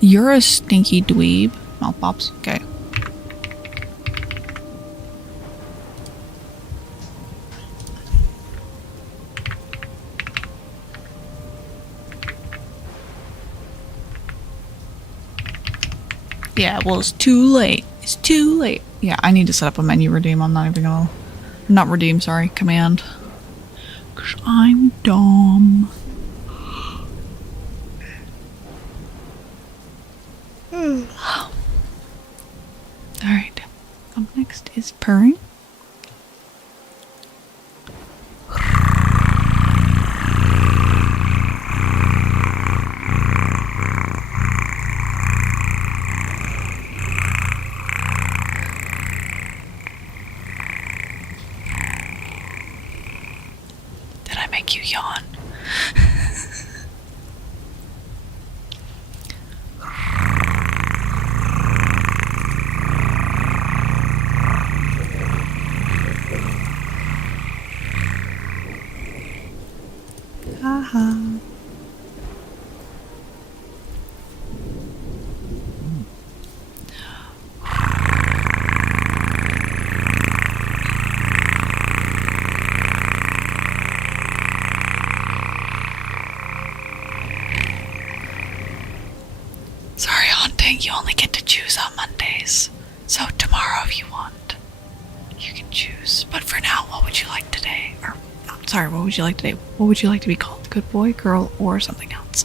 You're a stinky dweeb. Mouth pops. Okay. Yeah, well, it's too late. It's too late. Yeah, I need to set up a menu redeem. I'm not even gonna... Not redeem, sorry. Command. Cause I'm dumb. Alright. Up next is purring. Did I make you yawn? Haha. Sorry, Haunting, you only get to choose on Mondays. So tomorrow if you want, you can choose. But for now, what would you like today? Or, I'm sorry, what would you like today? What would you like to be called? Good boy, girl, or something else?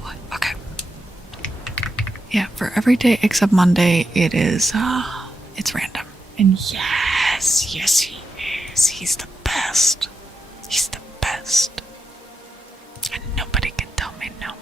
What? Okay. Yeah, for every day except Monday, it is, it's random. And yes, yes he is. He's the best. He's the best. And nobody can tell me no.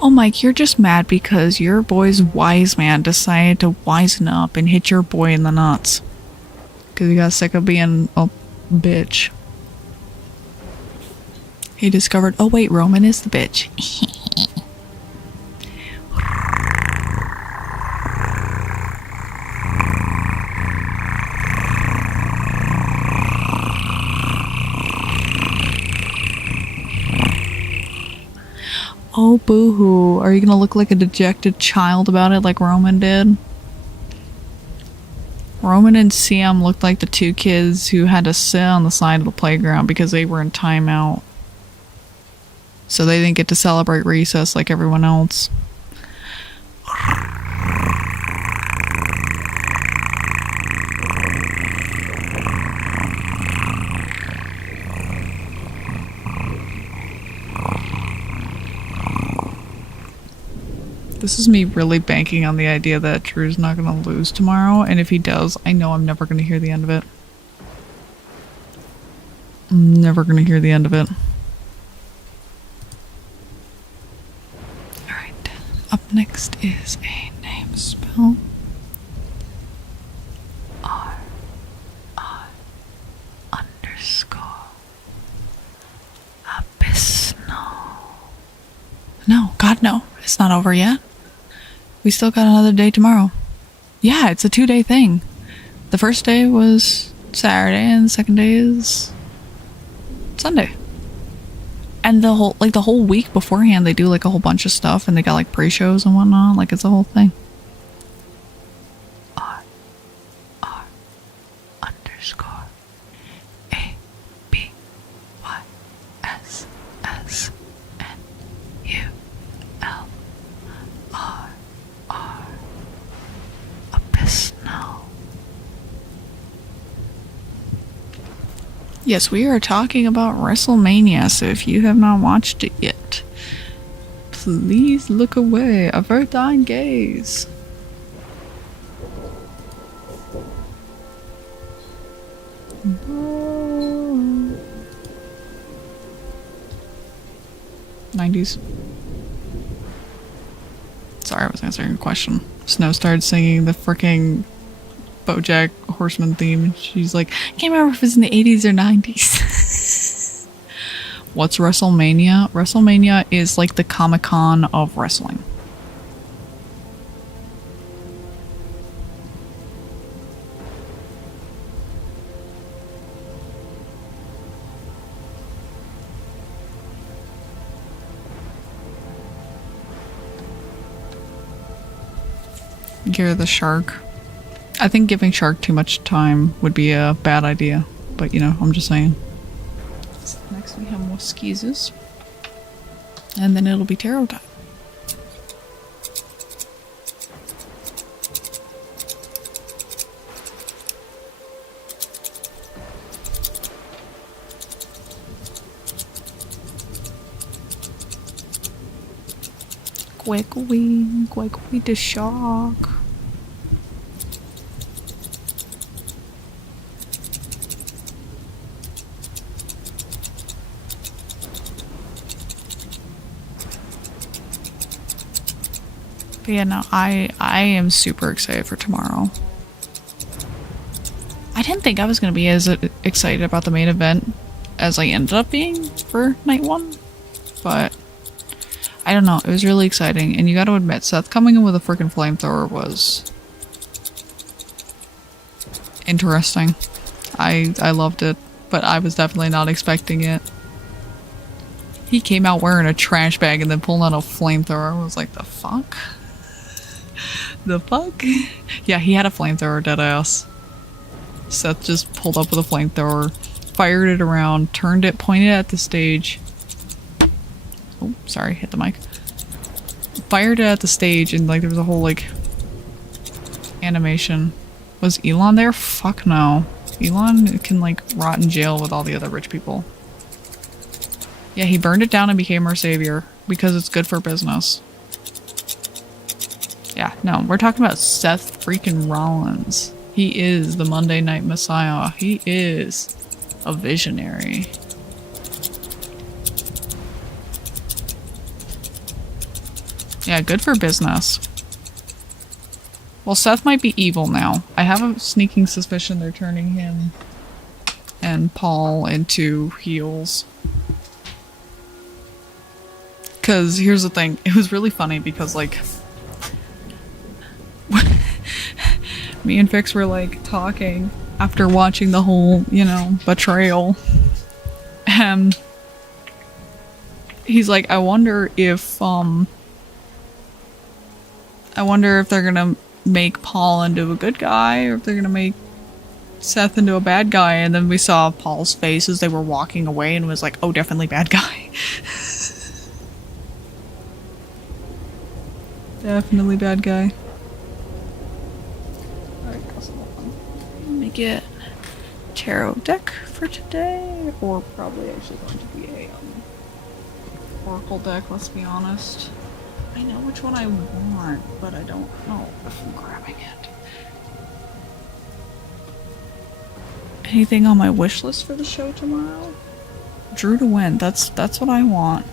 Oh, Mike, you're just mad because your boy's wise man decided to wisen up and hit your boy in the nuts. Because he got sick of being a bitch. He discovered, oh wait, Roman is the bitch. Oh, boo-hoo. Are you gonna look like a dejected child about it like Roman did? Roman and Sam looked like the two kids who had to sit on the side of the playground because they were in timeout. So they didn't get to celebrate recess like everyone else. This is me really banking on the idea that Drew's not gonna lose tomorrow, and if he does, I know I'm never gonna hear the end of it. I'm never gonna hear the end of it. Alright, up next is a name spell. R_Abyssal. No, God no, it's not over yet. We still got another day tomorrow. Yeah, it's a 2-day thing. The first day was Saturday and the second day is Sunday. And the whole week beforehand they do like a whole bunch of stuff and they got like pre-shows and whatnot. Like it's a whole thing. R_A_B_Y_S_A_L. Yes, we are talking about WrestleMania, so if you have not watched it yet, please look away. Avert thine gaze. Oh. 90s. Sorry, I was answering a question. Snow started singing the freaking BoJack Horseman theme. She's like, I can't remember if it's in the 80s or 90s. What's WrestleMania? WrestleMania is like the Comic-Con of wrestling. You're the Shark. I think giving Shark too much time would be a bad idea, but you know, I'm just saying. So next we have more skizes, and then it'll be tarot time. Quickly the shark. But yeah, no, I am super excited for tomorrow. I didn't think I was going to be as excited about the main event as I ended up being for night one, but I don't know, it was really exciting, and you gotta admit, Seth coming in with a freaking flamethrower was interesting. I loved it, but I was definitely not expecting it. He came out wearing a trash bag and then pulling out a flamethrower. I was like, the fuck? The fuck? Yeah, he had a flamethrower, deadass. Seth just pulled up with a flamethrower, fired it around, turned it, pointed it at the stage. Oh, sorry, hit the mic. Fired it at the stage, and like there was a whole like animation. Was Elon there? Fuck no. Elon can like rot in jail with all the other rich people. Yeah, he burned it down and became our savior because it's good for business. Yeah, no, we're talking about Seth freaking Rollins. He is the Monday Night Messiah. He is a visionary. Yeah, good for business. Well, Seth might be evil now. I have a sneaking suspicion they're turning him and Paul into heels. Because here's the thing. It was really funny because, like, me and Fix were, like, talking after watching the whole, you know, betrayal. And he's like, I wonder if they're gonna make Paul into a good guy or if they're gonna make Seth into a bad guy. And then we saw Paul's face as they were walking away and was like, oh, definitely bad guy. Definitely bad guy. Alright, let me get tarot deck for today, or probably actually going to be a oracle deck, let's be honest. I know which one I want, but I don't know if I'm grabbing it. Anything on my wish list for the show tomorrow? Drew to win. That's what I want.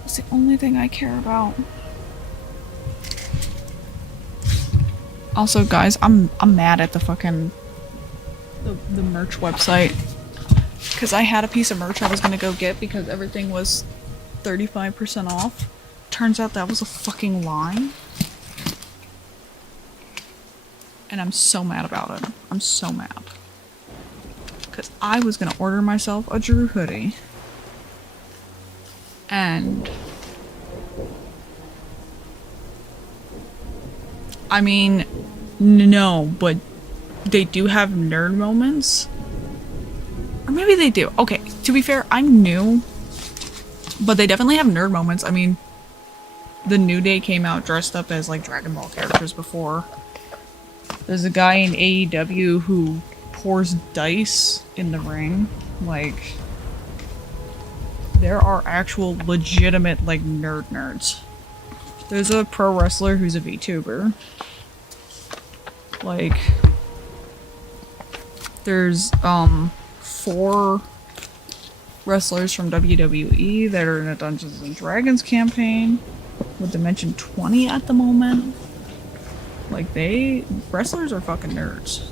That's the only thing I care about. Also, guys, I'm mad at the fucking the merch website, because I had a piece of merch I was gonna go get because everything was 35% off. Turns out that was a fucking lie. And I'm so mad about it. I'm so mad. Because I was gonna order myself a Drew hoodie. And I mean, no, but they do have nerd moments. Or maybe they do. Okay, to be fair, I'm new. But they definitely have nerd moments. I mean, the New Day came out dressed up as like Dragon Ball characters before. There's a guy in AEW who pours dice in the ring. Like, there are actual legitimate, like, nerds. There's a pro wrestler who's a VTuber. Like, there's, 4 wrestlers from WWE that are in a Dungeons and Dragons campaign with Dimension 20 at the moment. Like, wrestlers are fucking nerds.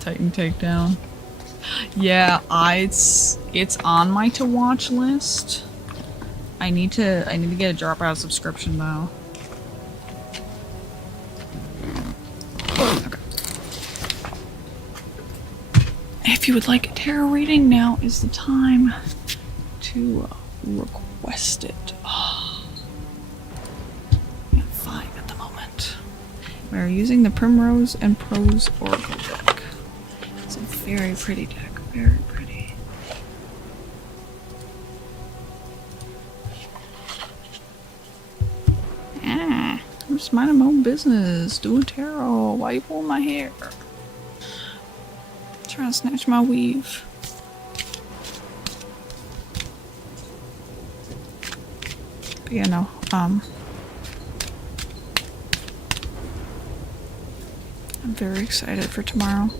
Titan Takedown. Yeah, it's on my to watch list. I need to get a Dropout subscription though. Okay. If you would like a tarot reading, now is the time to request it. Oh. I'm fine at the moment. We're using the Primrose and Prose Oracle deck. It's a very pretty deck, very pretty. I'm just minding my own business, doing tarot. Why you pulling my hair? Trying to snatch my weave. But yeah, no, I'm very excited for tomorrow.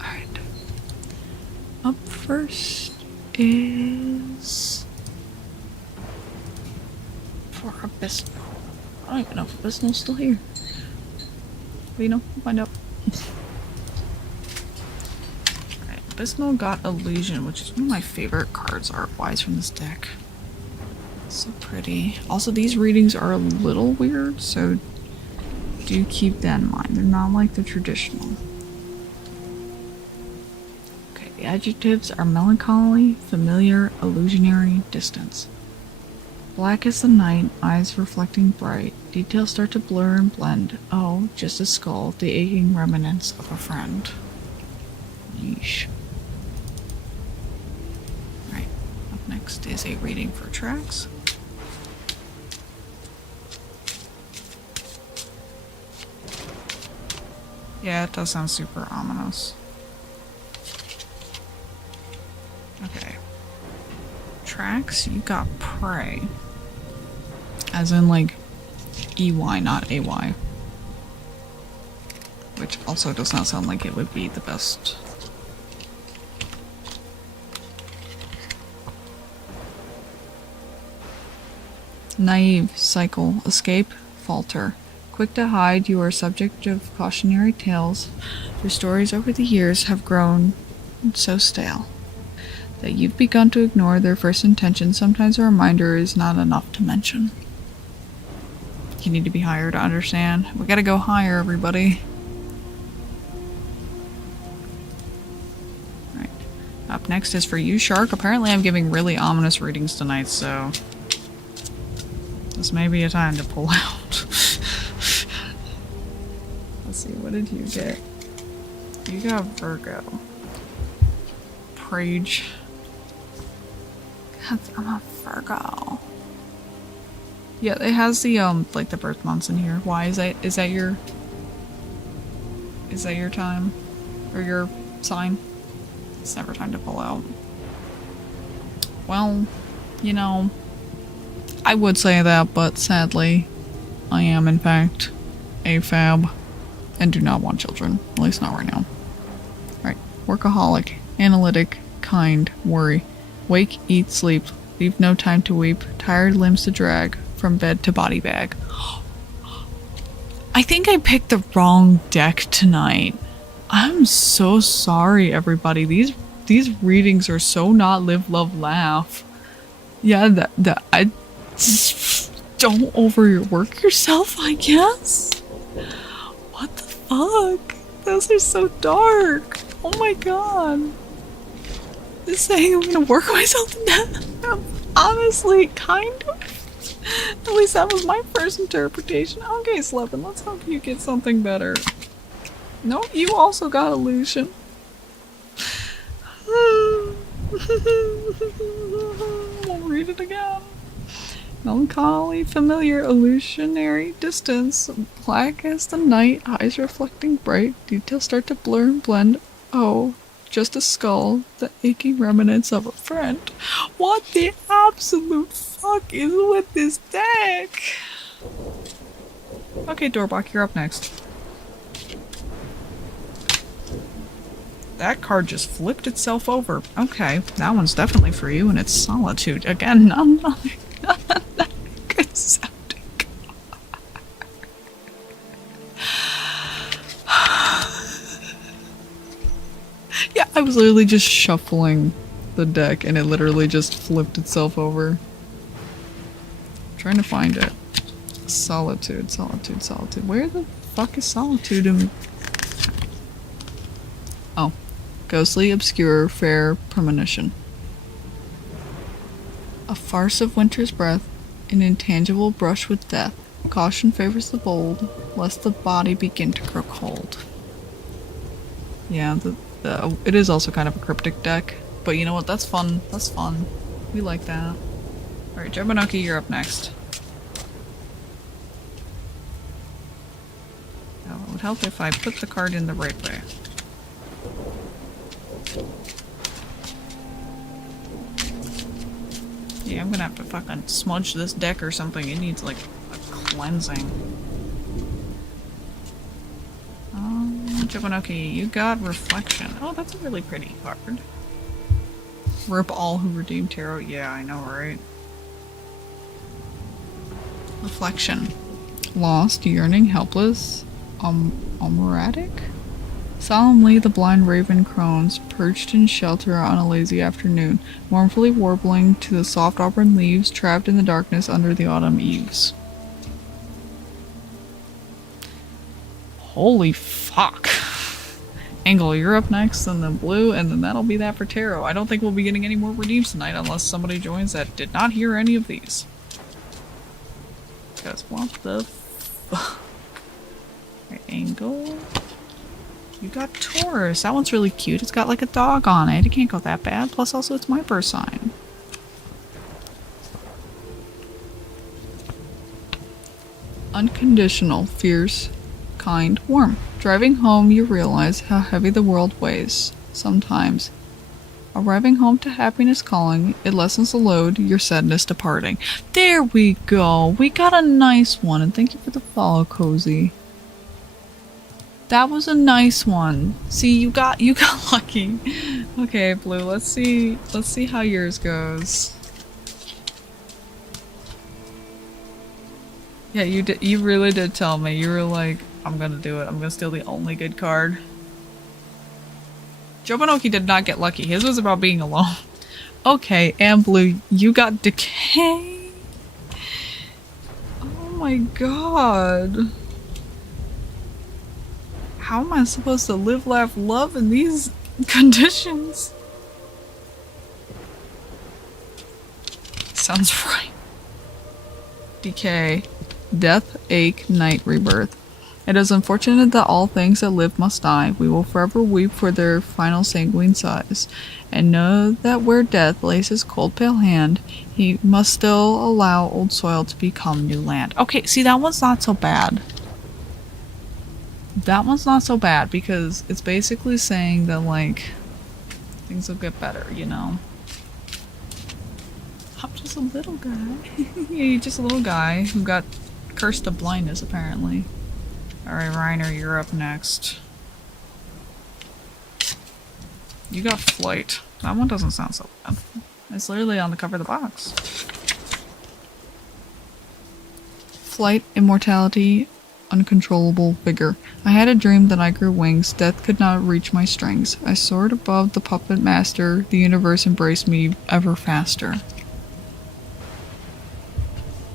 Alright. Up first is for Abyssal. I don't even know if Abyssal's still here. But you know, we'll find out. Alright, Abyssal got Illusion, which is one of my favorite cards art-wise from this deck. So pretty. Also, these readings are a little weird, so do keep that in mind. They're not like the traditional. Okay, the adjectives are melancholy, familiar, illusionary, distance. Black as the night, eyes reflecting bright. Details start to blur and blend. Oh, just a skull, the aching remnants of a friend. Yeesh. Right, up next is a reading for tracks. Yeah, it does sound super ominous. Okay. Tracks, you got Prey. As in, like, EY, not AY. Which also does not sound like it would be the best. Naive, cycle, escape, falter. Quick to hide, you are subject of cautionary tales. Your stories over the years have grown so stale that you've begun to ignore their first intention. Sometimes a reminder is not enough to mention. You need to be higher to understand. We gotta go higher, everybody. Right. Up next is for you, Shark. Apparently I'm giving really ominous readings tonight, so this may be a time to pull out. Let's see, what did you get? You got Virgo. Prage. God, I'm a Virgo. Yeah, it has the like the birth months in here. Why is that? Is that your time or your sign? It's never time to pull out. Well, you know, I would say that, but sadly, I am in fact a fab and do not want children. At least not right now. Alright, workaholic, analytic, kind, worry. Wake, eat, sleep. Leave no time to weep. Tired limbs to drag. From bed to body bag. I think I picked the wrong deck tonight. I'm so sorry, everybody. These readings are so not live, love, laugh. Yeah, I don't overwork yourself, I guess. What the fuck? Those are so dark. Oh my god. Just saying I'm gonna work myself to death. Honestly, kind of. At least that was my first interpretation. Okay, Slevin, let's hope you get something better. No, you also got illusion. We'll read it again. Melancholy, familiar, illusionary, distance, black as the night, eyes reflecting bright, details start to blur and blend. Oh, just a skull, the aching remnants of a friend. What the absolute fuck is with this deck? Okay, Doorbach, you're up next. That card just flipped itself over. Okay, that one's definitely for you, and it's Solitude. Again, another good sounding Yeah, I was literally just shuffling the deck, and it literally just flipped itself over. I'm trying to find it. Solitude, Solitude, Solitude. Where the fuck is Solitude? Oh. Ghostly, obscure, fair premonition. A farce of winter's breath, an intangible brush with death. Caution favors the bold, lest the body begin to grow cold. Yeah, it is also kind of a cryptic deck, but you know what? That's fun. That's fun. We like that. Alright, Jabbernocky, you're up next. Now, it would help if I put the card in the right way. Yeah, I'm gonna have to fucking smudge this deck or something. It needs, like, a cleansing. Jabbernocky, you got Reflection. Oh, that's a really pretty card. Rip all who redeem tarot. Yeah, I know, right? Reflection. Lost, yearning, helpless, omeratic? Solemnly the blind raven crones, perched in shelter on a lazy afternoon, mournfully warbling to the soft auburn leaves, trapped in the darkness under the autumn eaves. Holy fuck. Angle, you're up next, and then Blue, and then that'll be that for tarot. I don't think we'll be getting any more redeems tonight unless somebody joins that did not hear any of these. Because what the fuck? Right, Angle. You got Taurus. That one's really cute. It's got like a dog on it. It can't go that bad. Plus also it's my birth sign. Unconditional, fierce, kind, warm. Driving home you realize how heavy the world weighs. Sometimes. Arriving home to happiness calling, it lessens the load, your sadness departing. There we go. We got a nice one. And thank you for the follow, Cozy. That was a nice one. See, you got lucky. Okay, Blue, let's see how yours goes. Yeah, you really did tell me. You were like, I'm gonna do it. I'm gonna steal the only good card. Jabbernocky did not get lucky. His was about being alone. Okay, and Blue, you got Decay. Oh my god. How am I supposed to live, laugh, love in these conditions? Sounds right. Decay. Death, ache, night, rebirth. It is unfortunate that all things that live must die. We will forever weep for their final sanguine sighs. And know that where death lays his cold pale hand, he must still allow old soil to become new land. Okay, see, that one's not so bad. That one's not so bad because it's basically saying that, like, things will get better, you know? I'm just a little guy. Yeah, you're just a little guy who got cursed to blindness, apparently. Alright, Reiner, you're up next. You got Flight. That one doesn't sound so bad. It's literally on the cover of the box. Flight, immortality, uncontrollable vigor. I had a dream that I grew wings. Death could not reach my strings. I soared above the puppet master. The universe embraced me ever faster.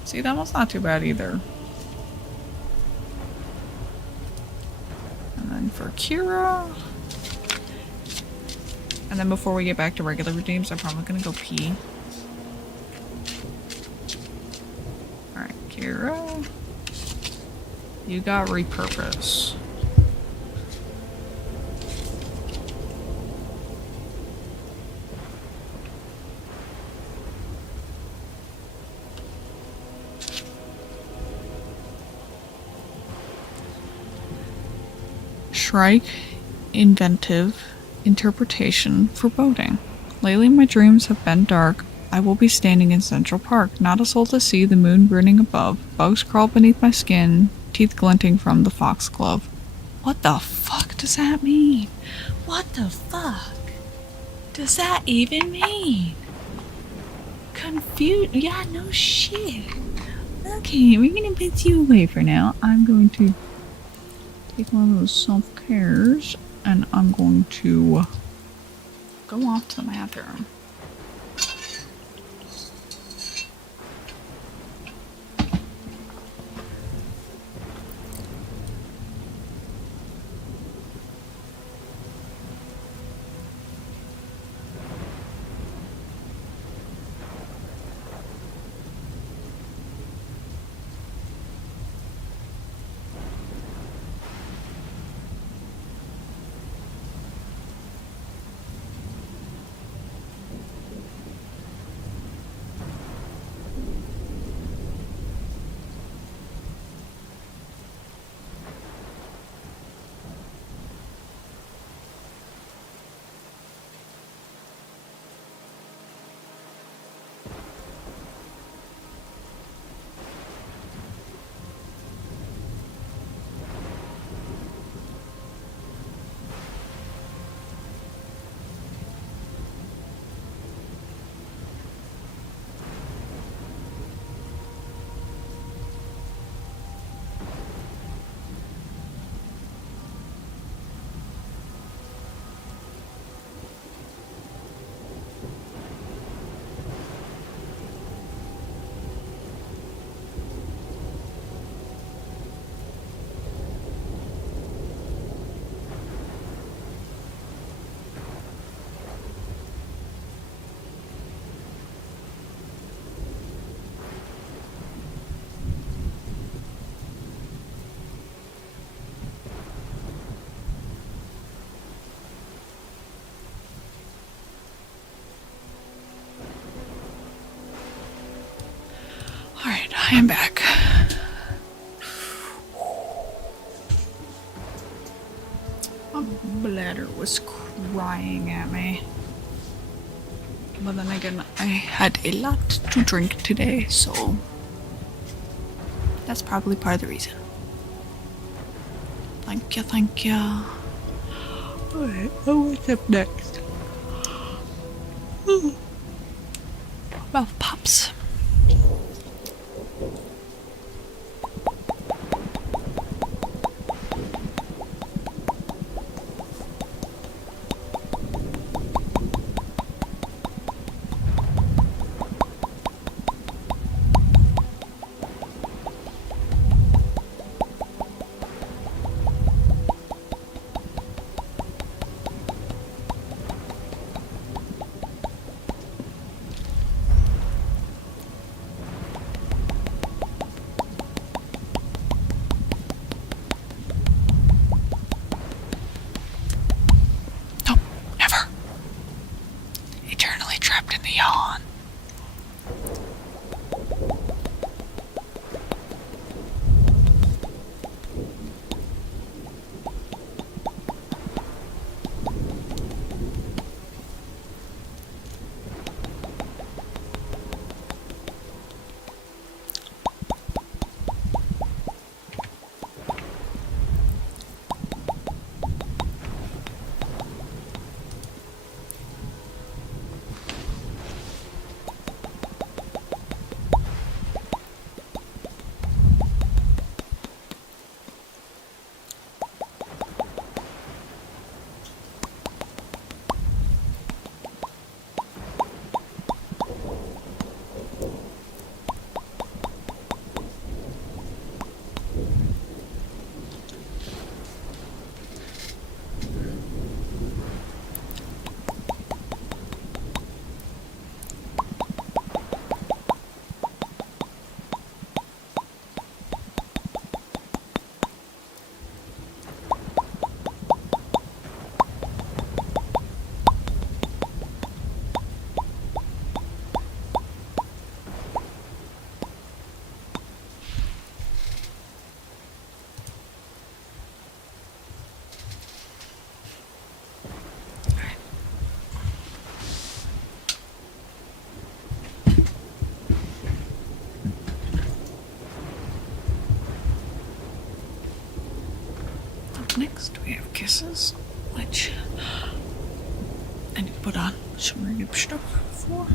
See, that one's not too bad either. And then for Kira. And then before we get back to regular redeems, I'm probably gonna go pee. Sakura, you got repurpose. Shrike, inventive, interpretation, foreboding. Lately my dreams have been dark. I will be standing in Central Park, not a soul to see, the moon grinning above. Bugs crawl beneath my skin, teeth glinting from the foxglove. What the fuck does that mean? What the fuck does that even mean? Confused? Yeah, no shit. Okay, we're gonna put you away for now. I'm going to take one of those self-cares and I'm going to go off to the bathroom. Alright, I am back. My bladder was crying at me. But then again, I had a lot to drink today, so that's probably part of the reason. Thank you, thank you. Alright, what's up next? Mouth pops. Next, we have Kisses, which I need to put on some lip stuff for.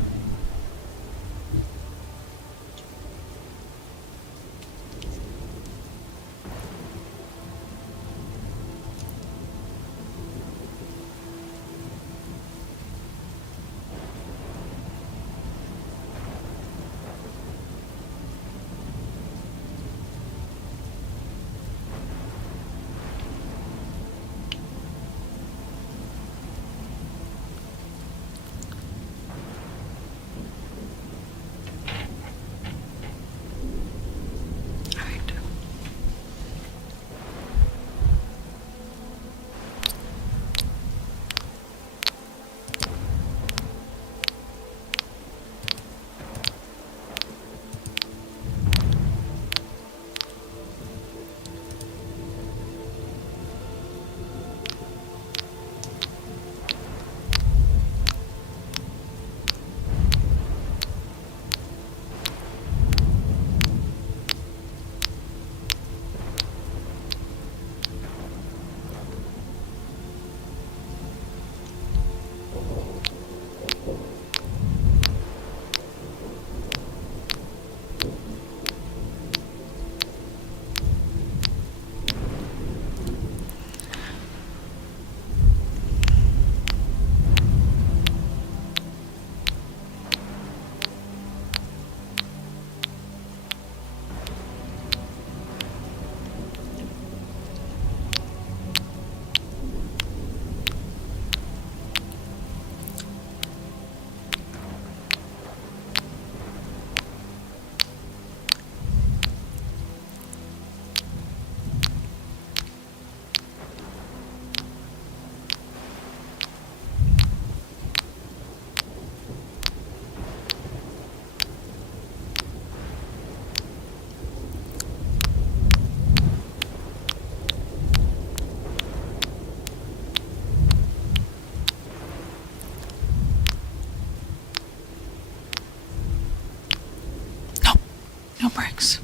No bricks.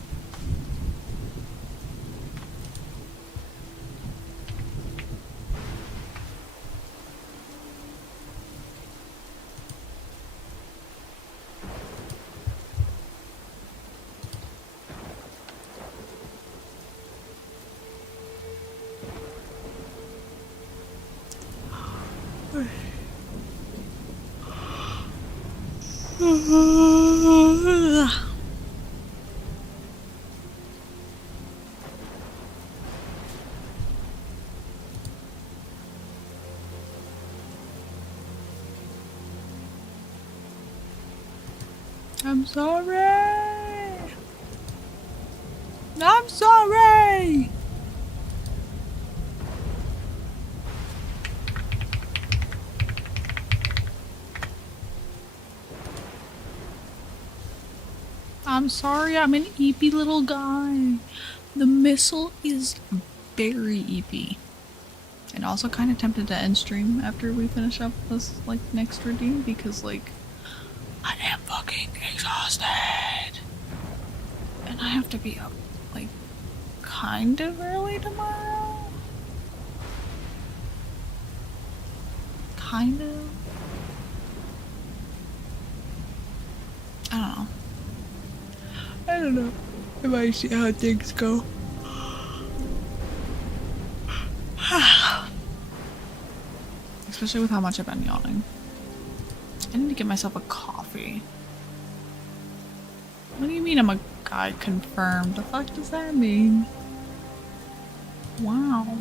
I'm sorry. I'm sorry. I'm sorry, I'm an eepy little guy. The missile is very eepy. And also kind of tempted to end stream after we finish up this like next redeem because like I am fucking exhausted. And I have to be up like kind of early tomorrow. Kind of. I don't know. I might see how things go. Especially with how much I've been yawning. I need to get myself a coffee. What do you mean I'm a guy confirmed? The fuck does that mean? Wow.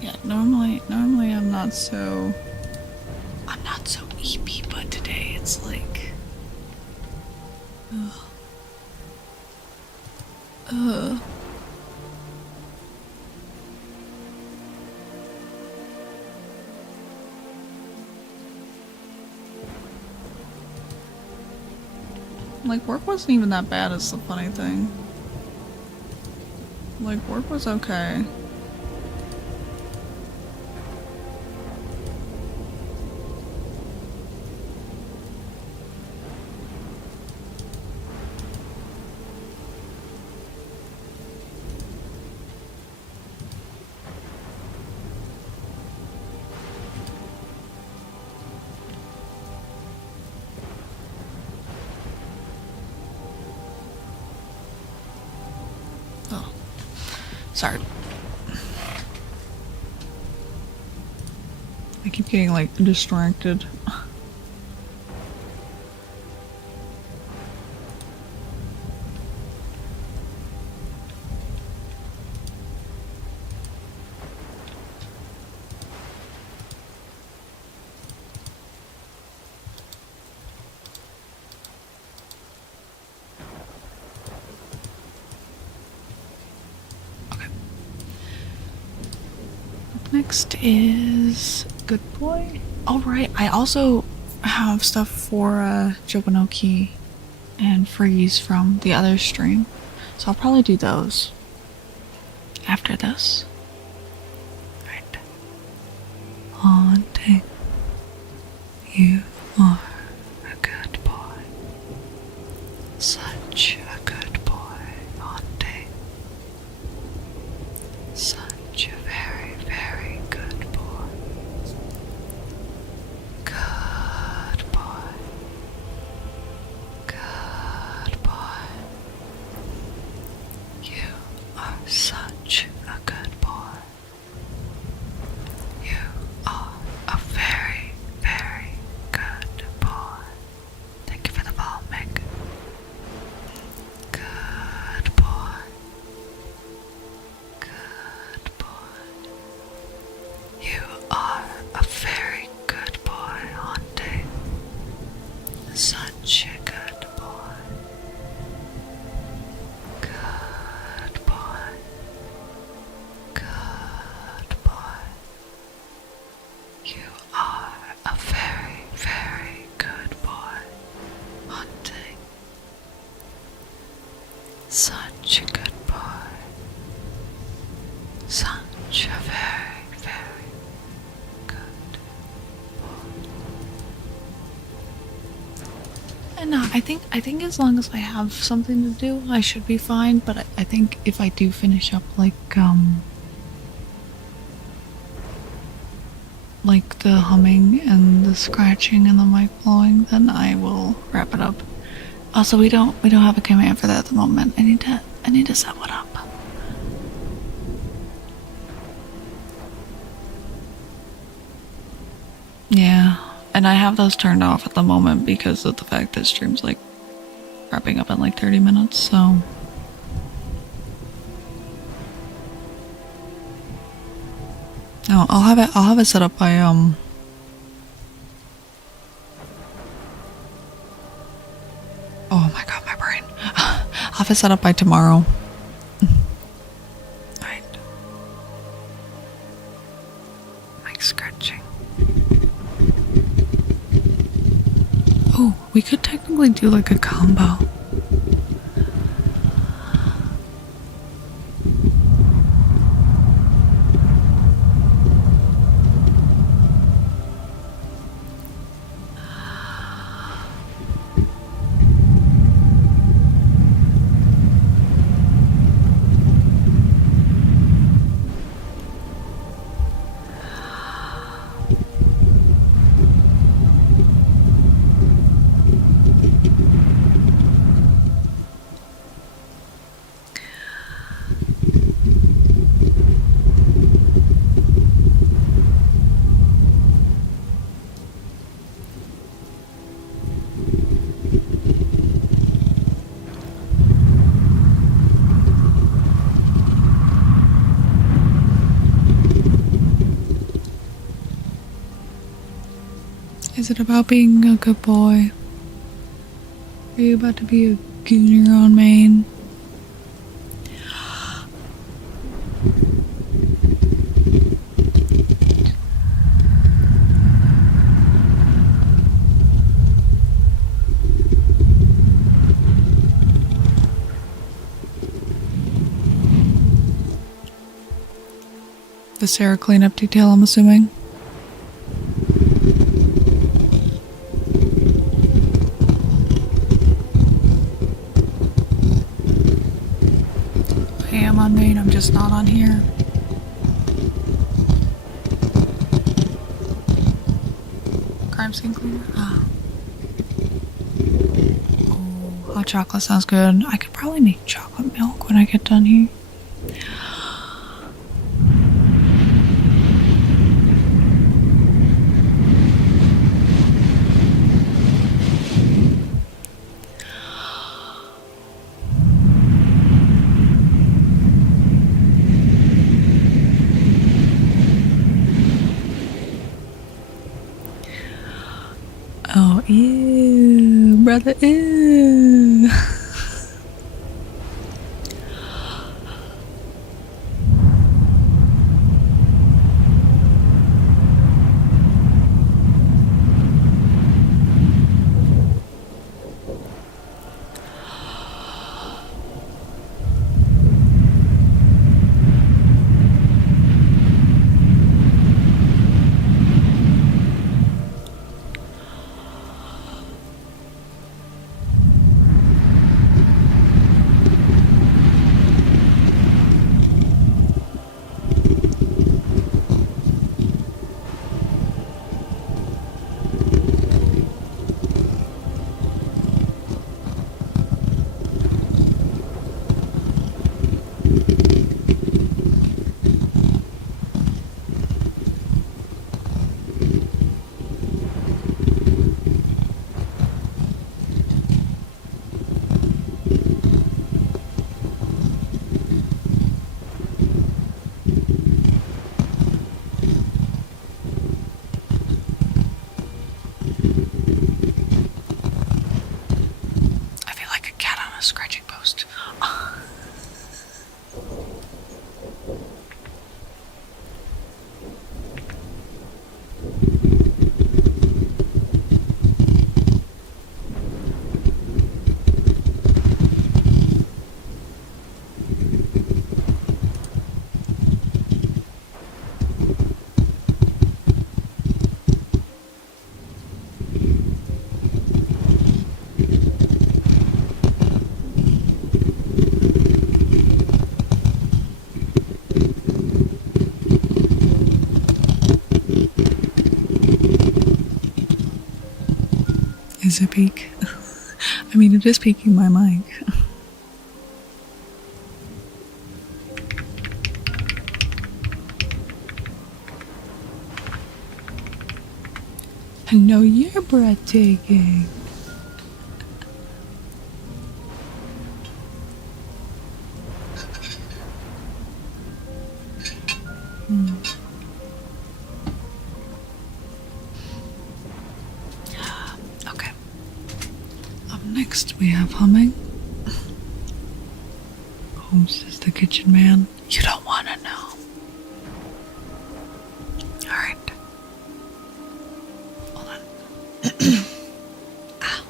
Yeah, normally I'm not so eepy, but today it's like ugh. Like, work wasn't even that bad is the funny thing. Like, work was okay. Oh. Sorry. I keep getting, like, distracted. Next is Good Boy. All right, I also have stuff for Jobanoki and Freeze from the other stream, so I'll probably do those after this. Right. Haunting. You are a good boy. Such a good boy. Haunting. Such a very, very good boy. Good boy. Good boy. You are such a good boy. You are a very, very good boy. Thank you for the ball, Mick. Good boy. Good boy. You are a very good boy, Haunting. Such a good boy. Good boy. Good boy. You are a very, very good boy, Haunting. Such a good boy. Such a very, very good boy. And I think as long as I have something to do, I should be fine. But I think if I do finish up like the humming and the scratching and the mic blowing, then I will wrap it up. Also, we don't have a command for that at the moment. I need to set one up. Yeah, and I have those turned off at the moment because of the fact that stream's like wrapping up in like 30 minutes, so. No, I'll have it set up by oh my god, my brain. I'll have it set up by tomorrow. Alright. Like scratching. Oh, we could technically do like a combo. Is it about being a good boy? Are you about to be a gooner on Maine? Sarah cleanup detail, I'm assuming. I am on main, I'm just not on here. Crime scene cleaner? Ah. Oh, hot chocolate sounds good. I could probably make chocolate milk when I get done here. Oh, ew, brother, ew. Scratching post. Is it peak? I mean, it is peaking my mic. I know you're breathtaking. Okay. Up next, we have humming. Holmes is the kitchen man. You don't want to know. All right. Hold on. Ah.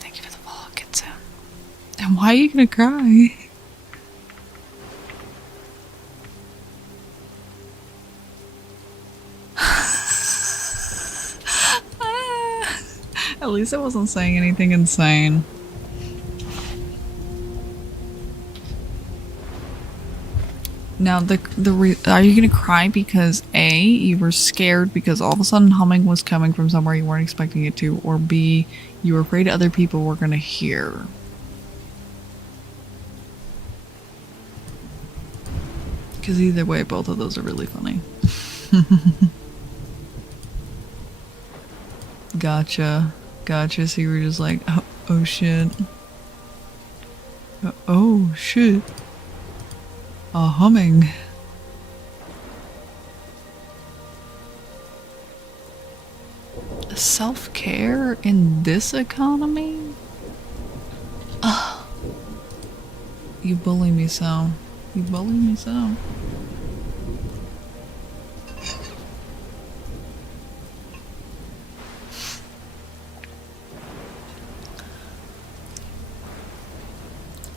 Thank you for the follow, Kitsu. And why are you gonna cry? At least I wasn't saying anything insane. Now, are you gonna cry because A, you were scared because all of a sudden humming was coming from somewhere you weren't expecting it to, or B, you were afraid other people were gonna hear? Because either way, both of those are really funny. Gotcha. So you were just like, oh shit. Oh shit. Humming. Self-care in this economy? Ugh. You bully me so. You bully me so.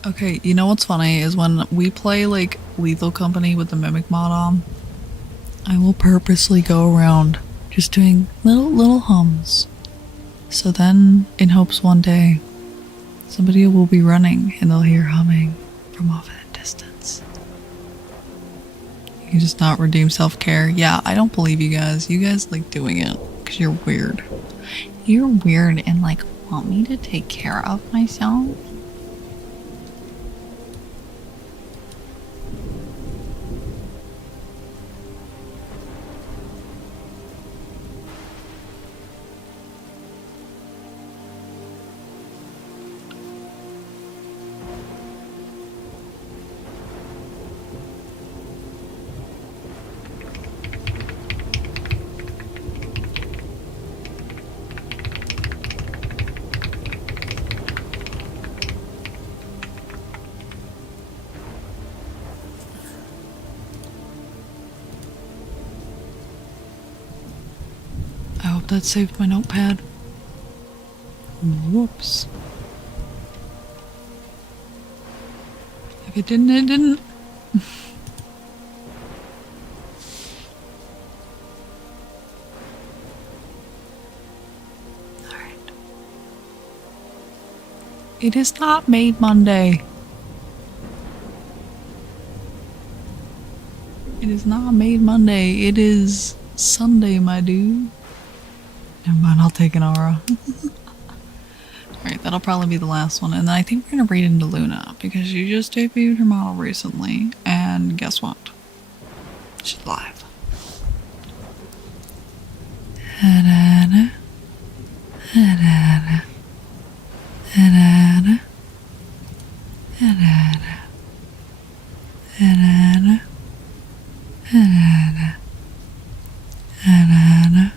Okay, you know what's funny is when we play like Lethal Company with the Mimic mod on, I will purposely go around just doing little hums. So then, in hopes one day, somebody will be running and they'll hear humming from off in the distance. You just not redeem self-care. Yeah, I don't believe you guys. You guys like doing it because you're weird. You're weird and like want me to take care of myself? I hope that saved my notepad. Whoops. If it didn't, it didn't. Alright. It is not made Monday. It is not made Monday. It is Sunday, my dude. Never mind, I'll take an aura. Alright, that'll probably be the last one. And then I think we're gonna raid into Luna because you just debuted her model recently. And guess what? She's live. Ha-da-da. Ha-da-da. Ha-da-da. Ha-da-da. Ha-da-da. Ha-da-da. Ha-da-da.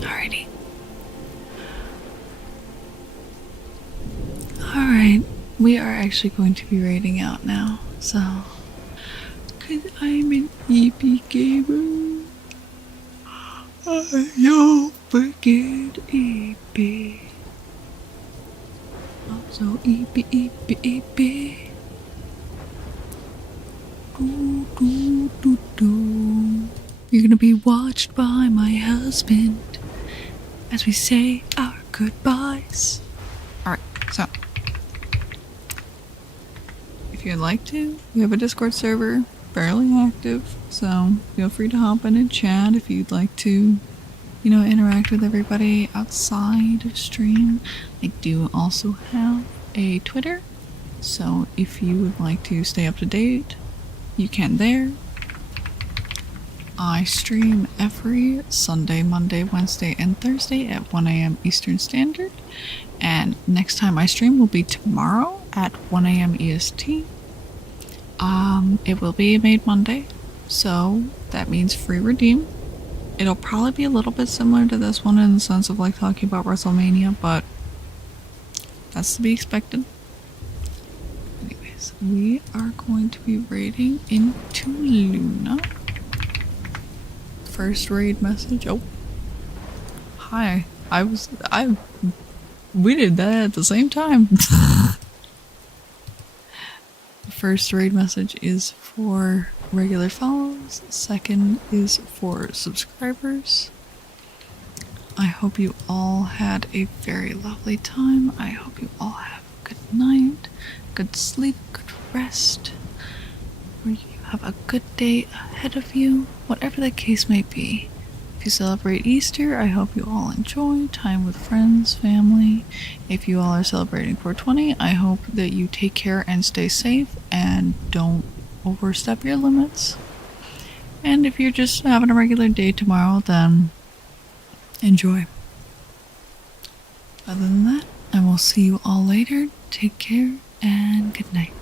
Alrighty. Alright, we are actually going to be raiding out now, so. Cause I'm an EP gamer. I don't forget EP. I'm so EP. Do. You're gonna be watched by my husband as we say our goodbyes. Alright, so if you'd like to, we have a Discord server, fairly active, so feel free to hop in and chat if you'd like to, you know, interact with everybody outside of stream. I do also have a Twitter, So if you would like to stay up to date, you can there. I stream every Sunday, Monday, Wednesday, and Thursday at 1 a.m. Eastern Standard. And next time I stream will be tomorrow at 1 a.m. EST. It will be made Monday, so that means free redeem. It'll probably be a little bit similar to this one in the sense of like talking about WrestleMania, but that's to be expected. Anyways, we are going to be raiding into Luna. First raid message. Oh, hi. We did that at the same time. The first raid message is for regular follows. Second is for subscribers. I hope you all had a very lovely time. I hope you all have a good night, good sleep, good rest, or you have a good day ahead of you, whatever the case may be. If you celebrate Easter, I hope you all enjoy time with friends, family. If you all are celebrating 420, I hope that you take care and stay safe and don't overstep your limits. And if you're just having a regular day tomorrow, then enjoy. Other than that, I will see you all later. Take care and good night.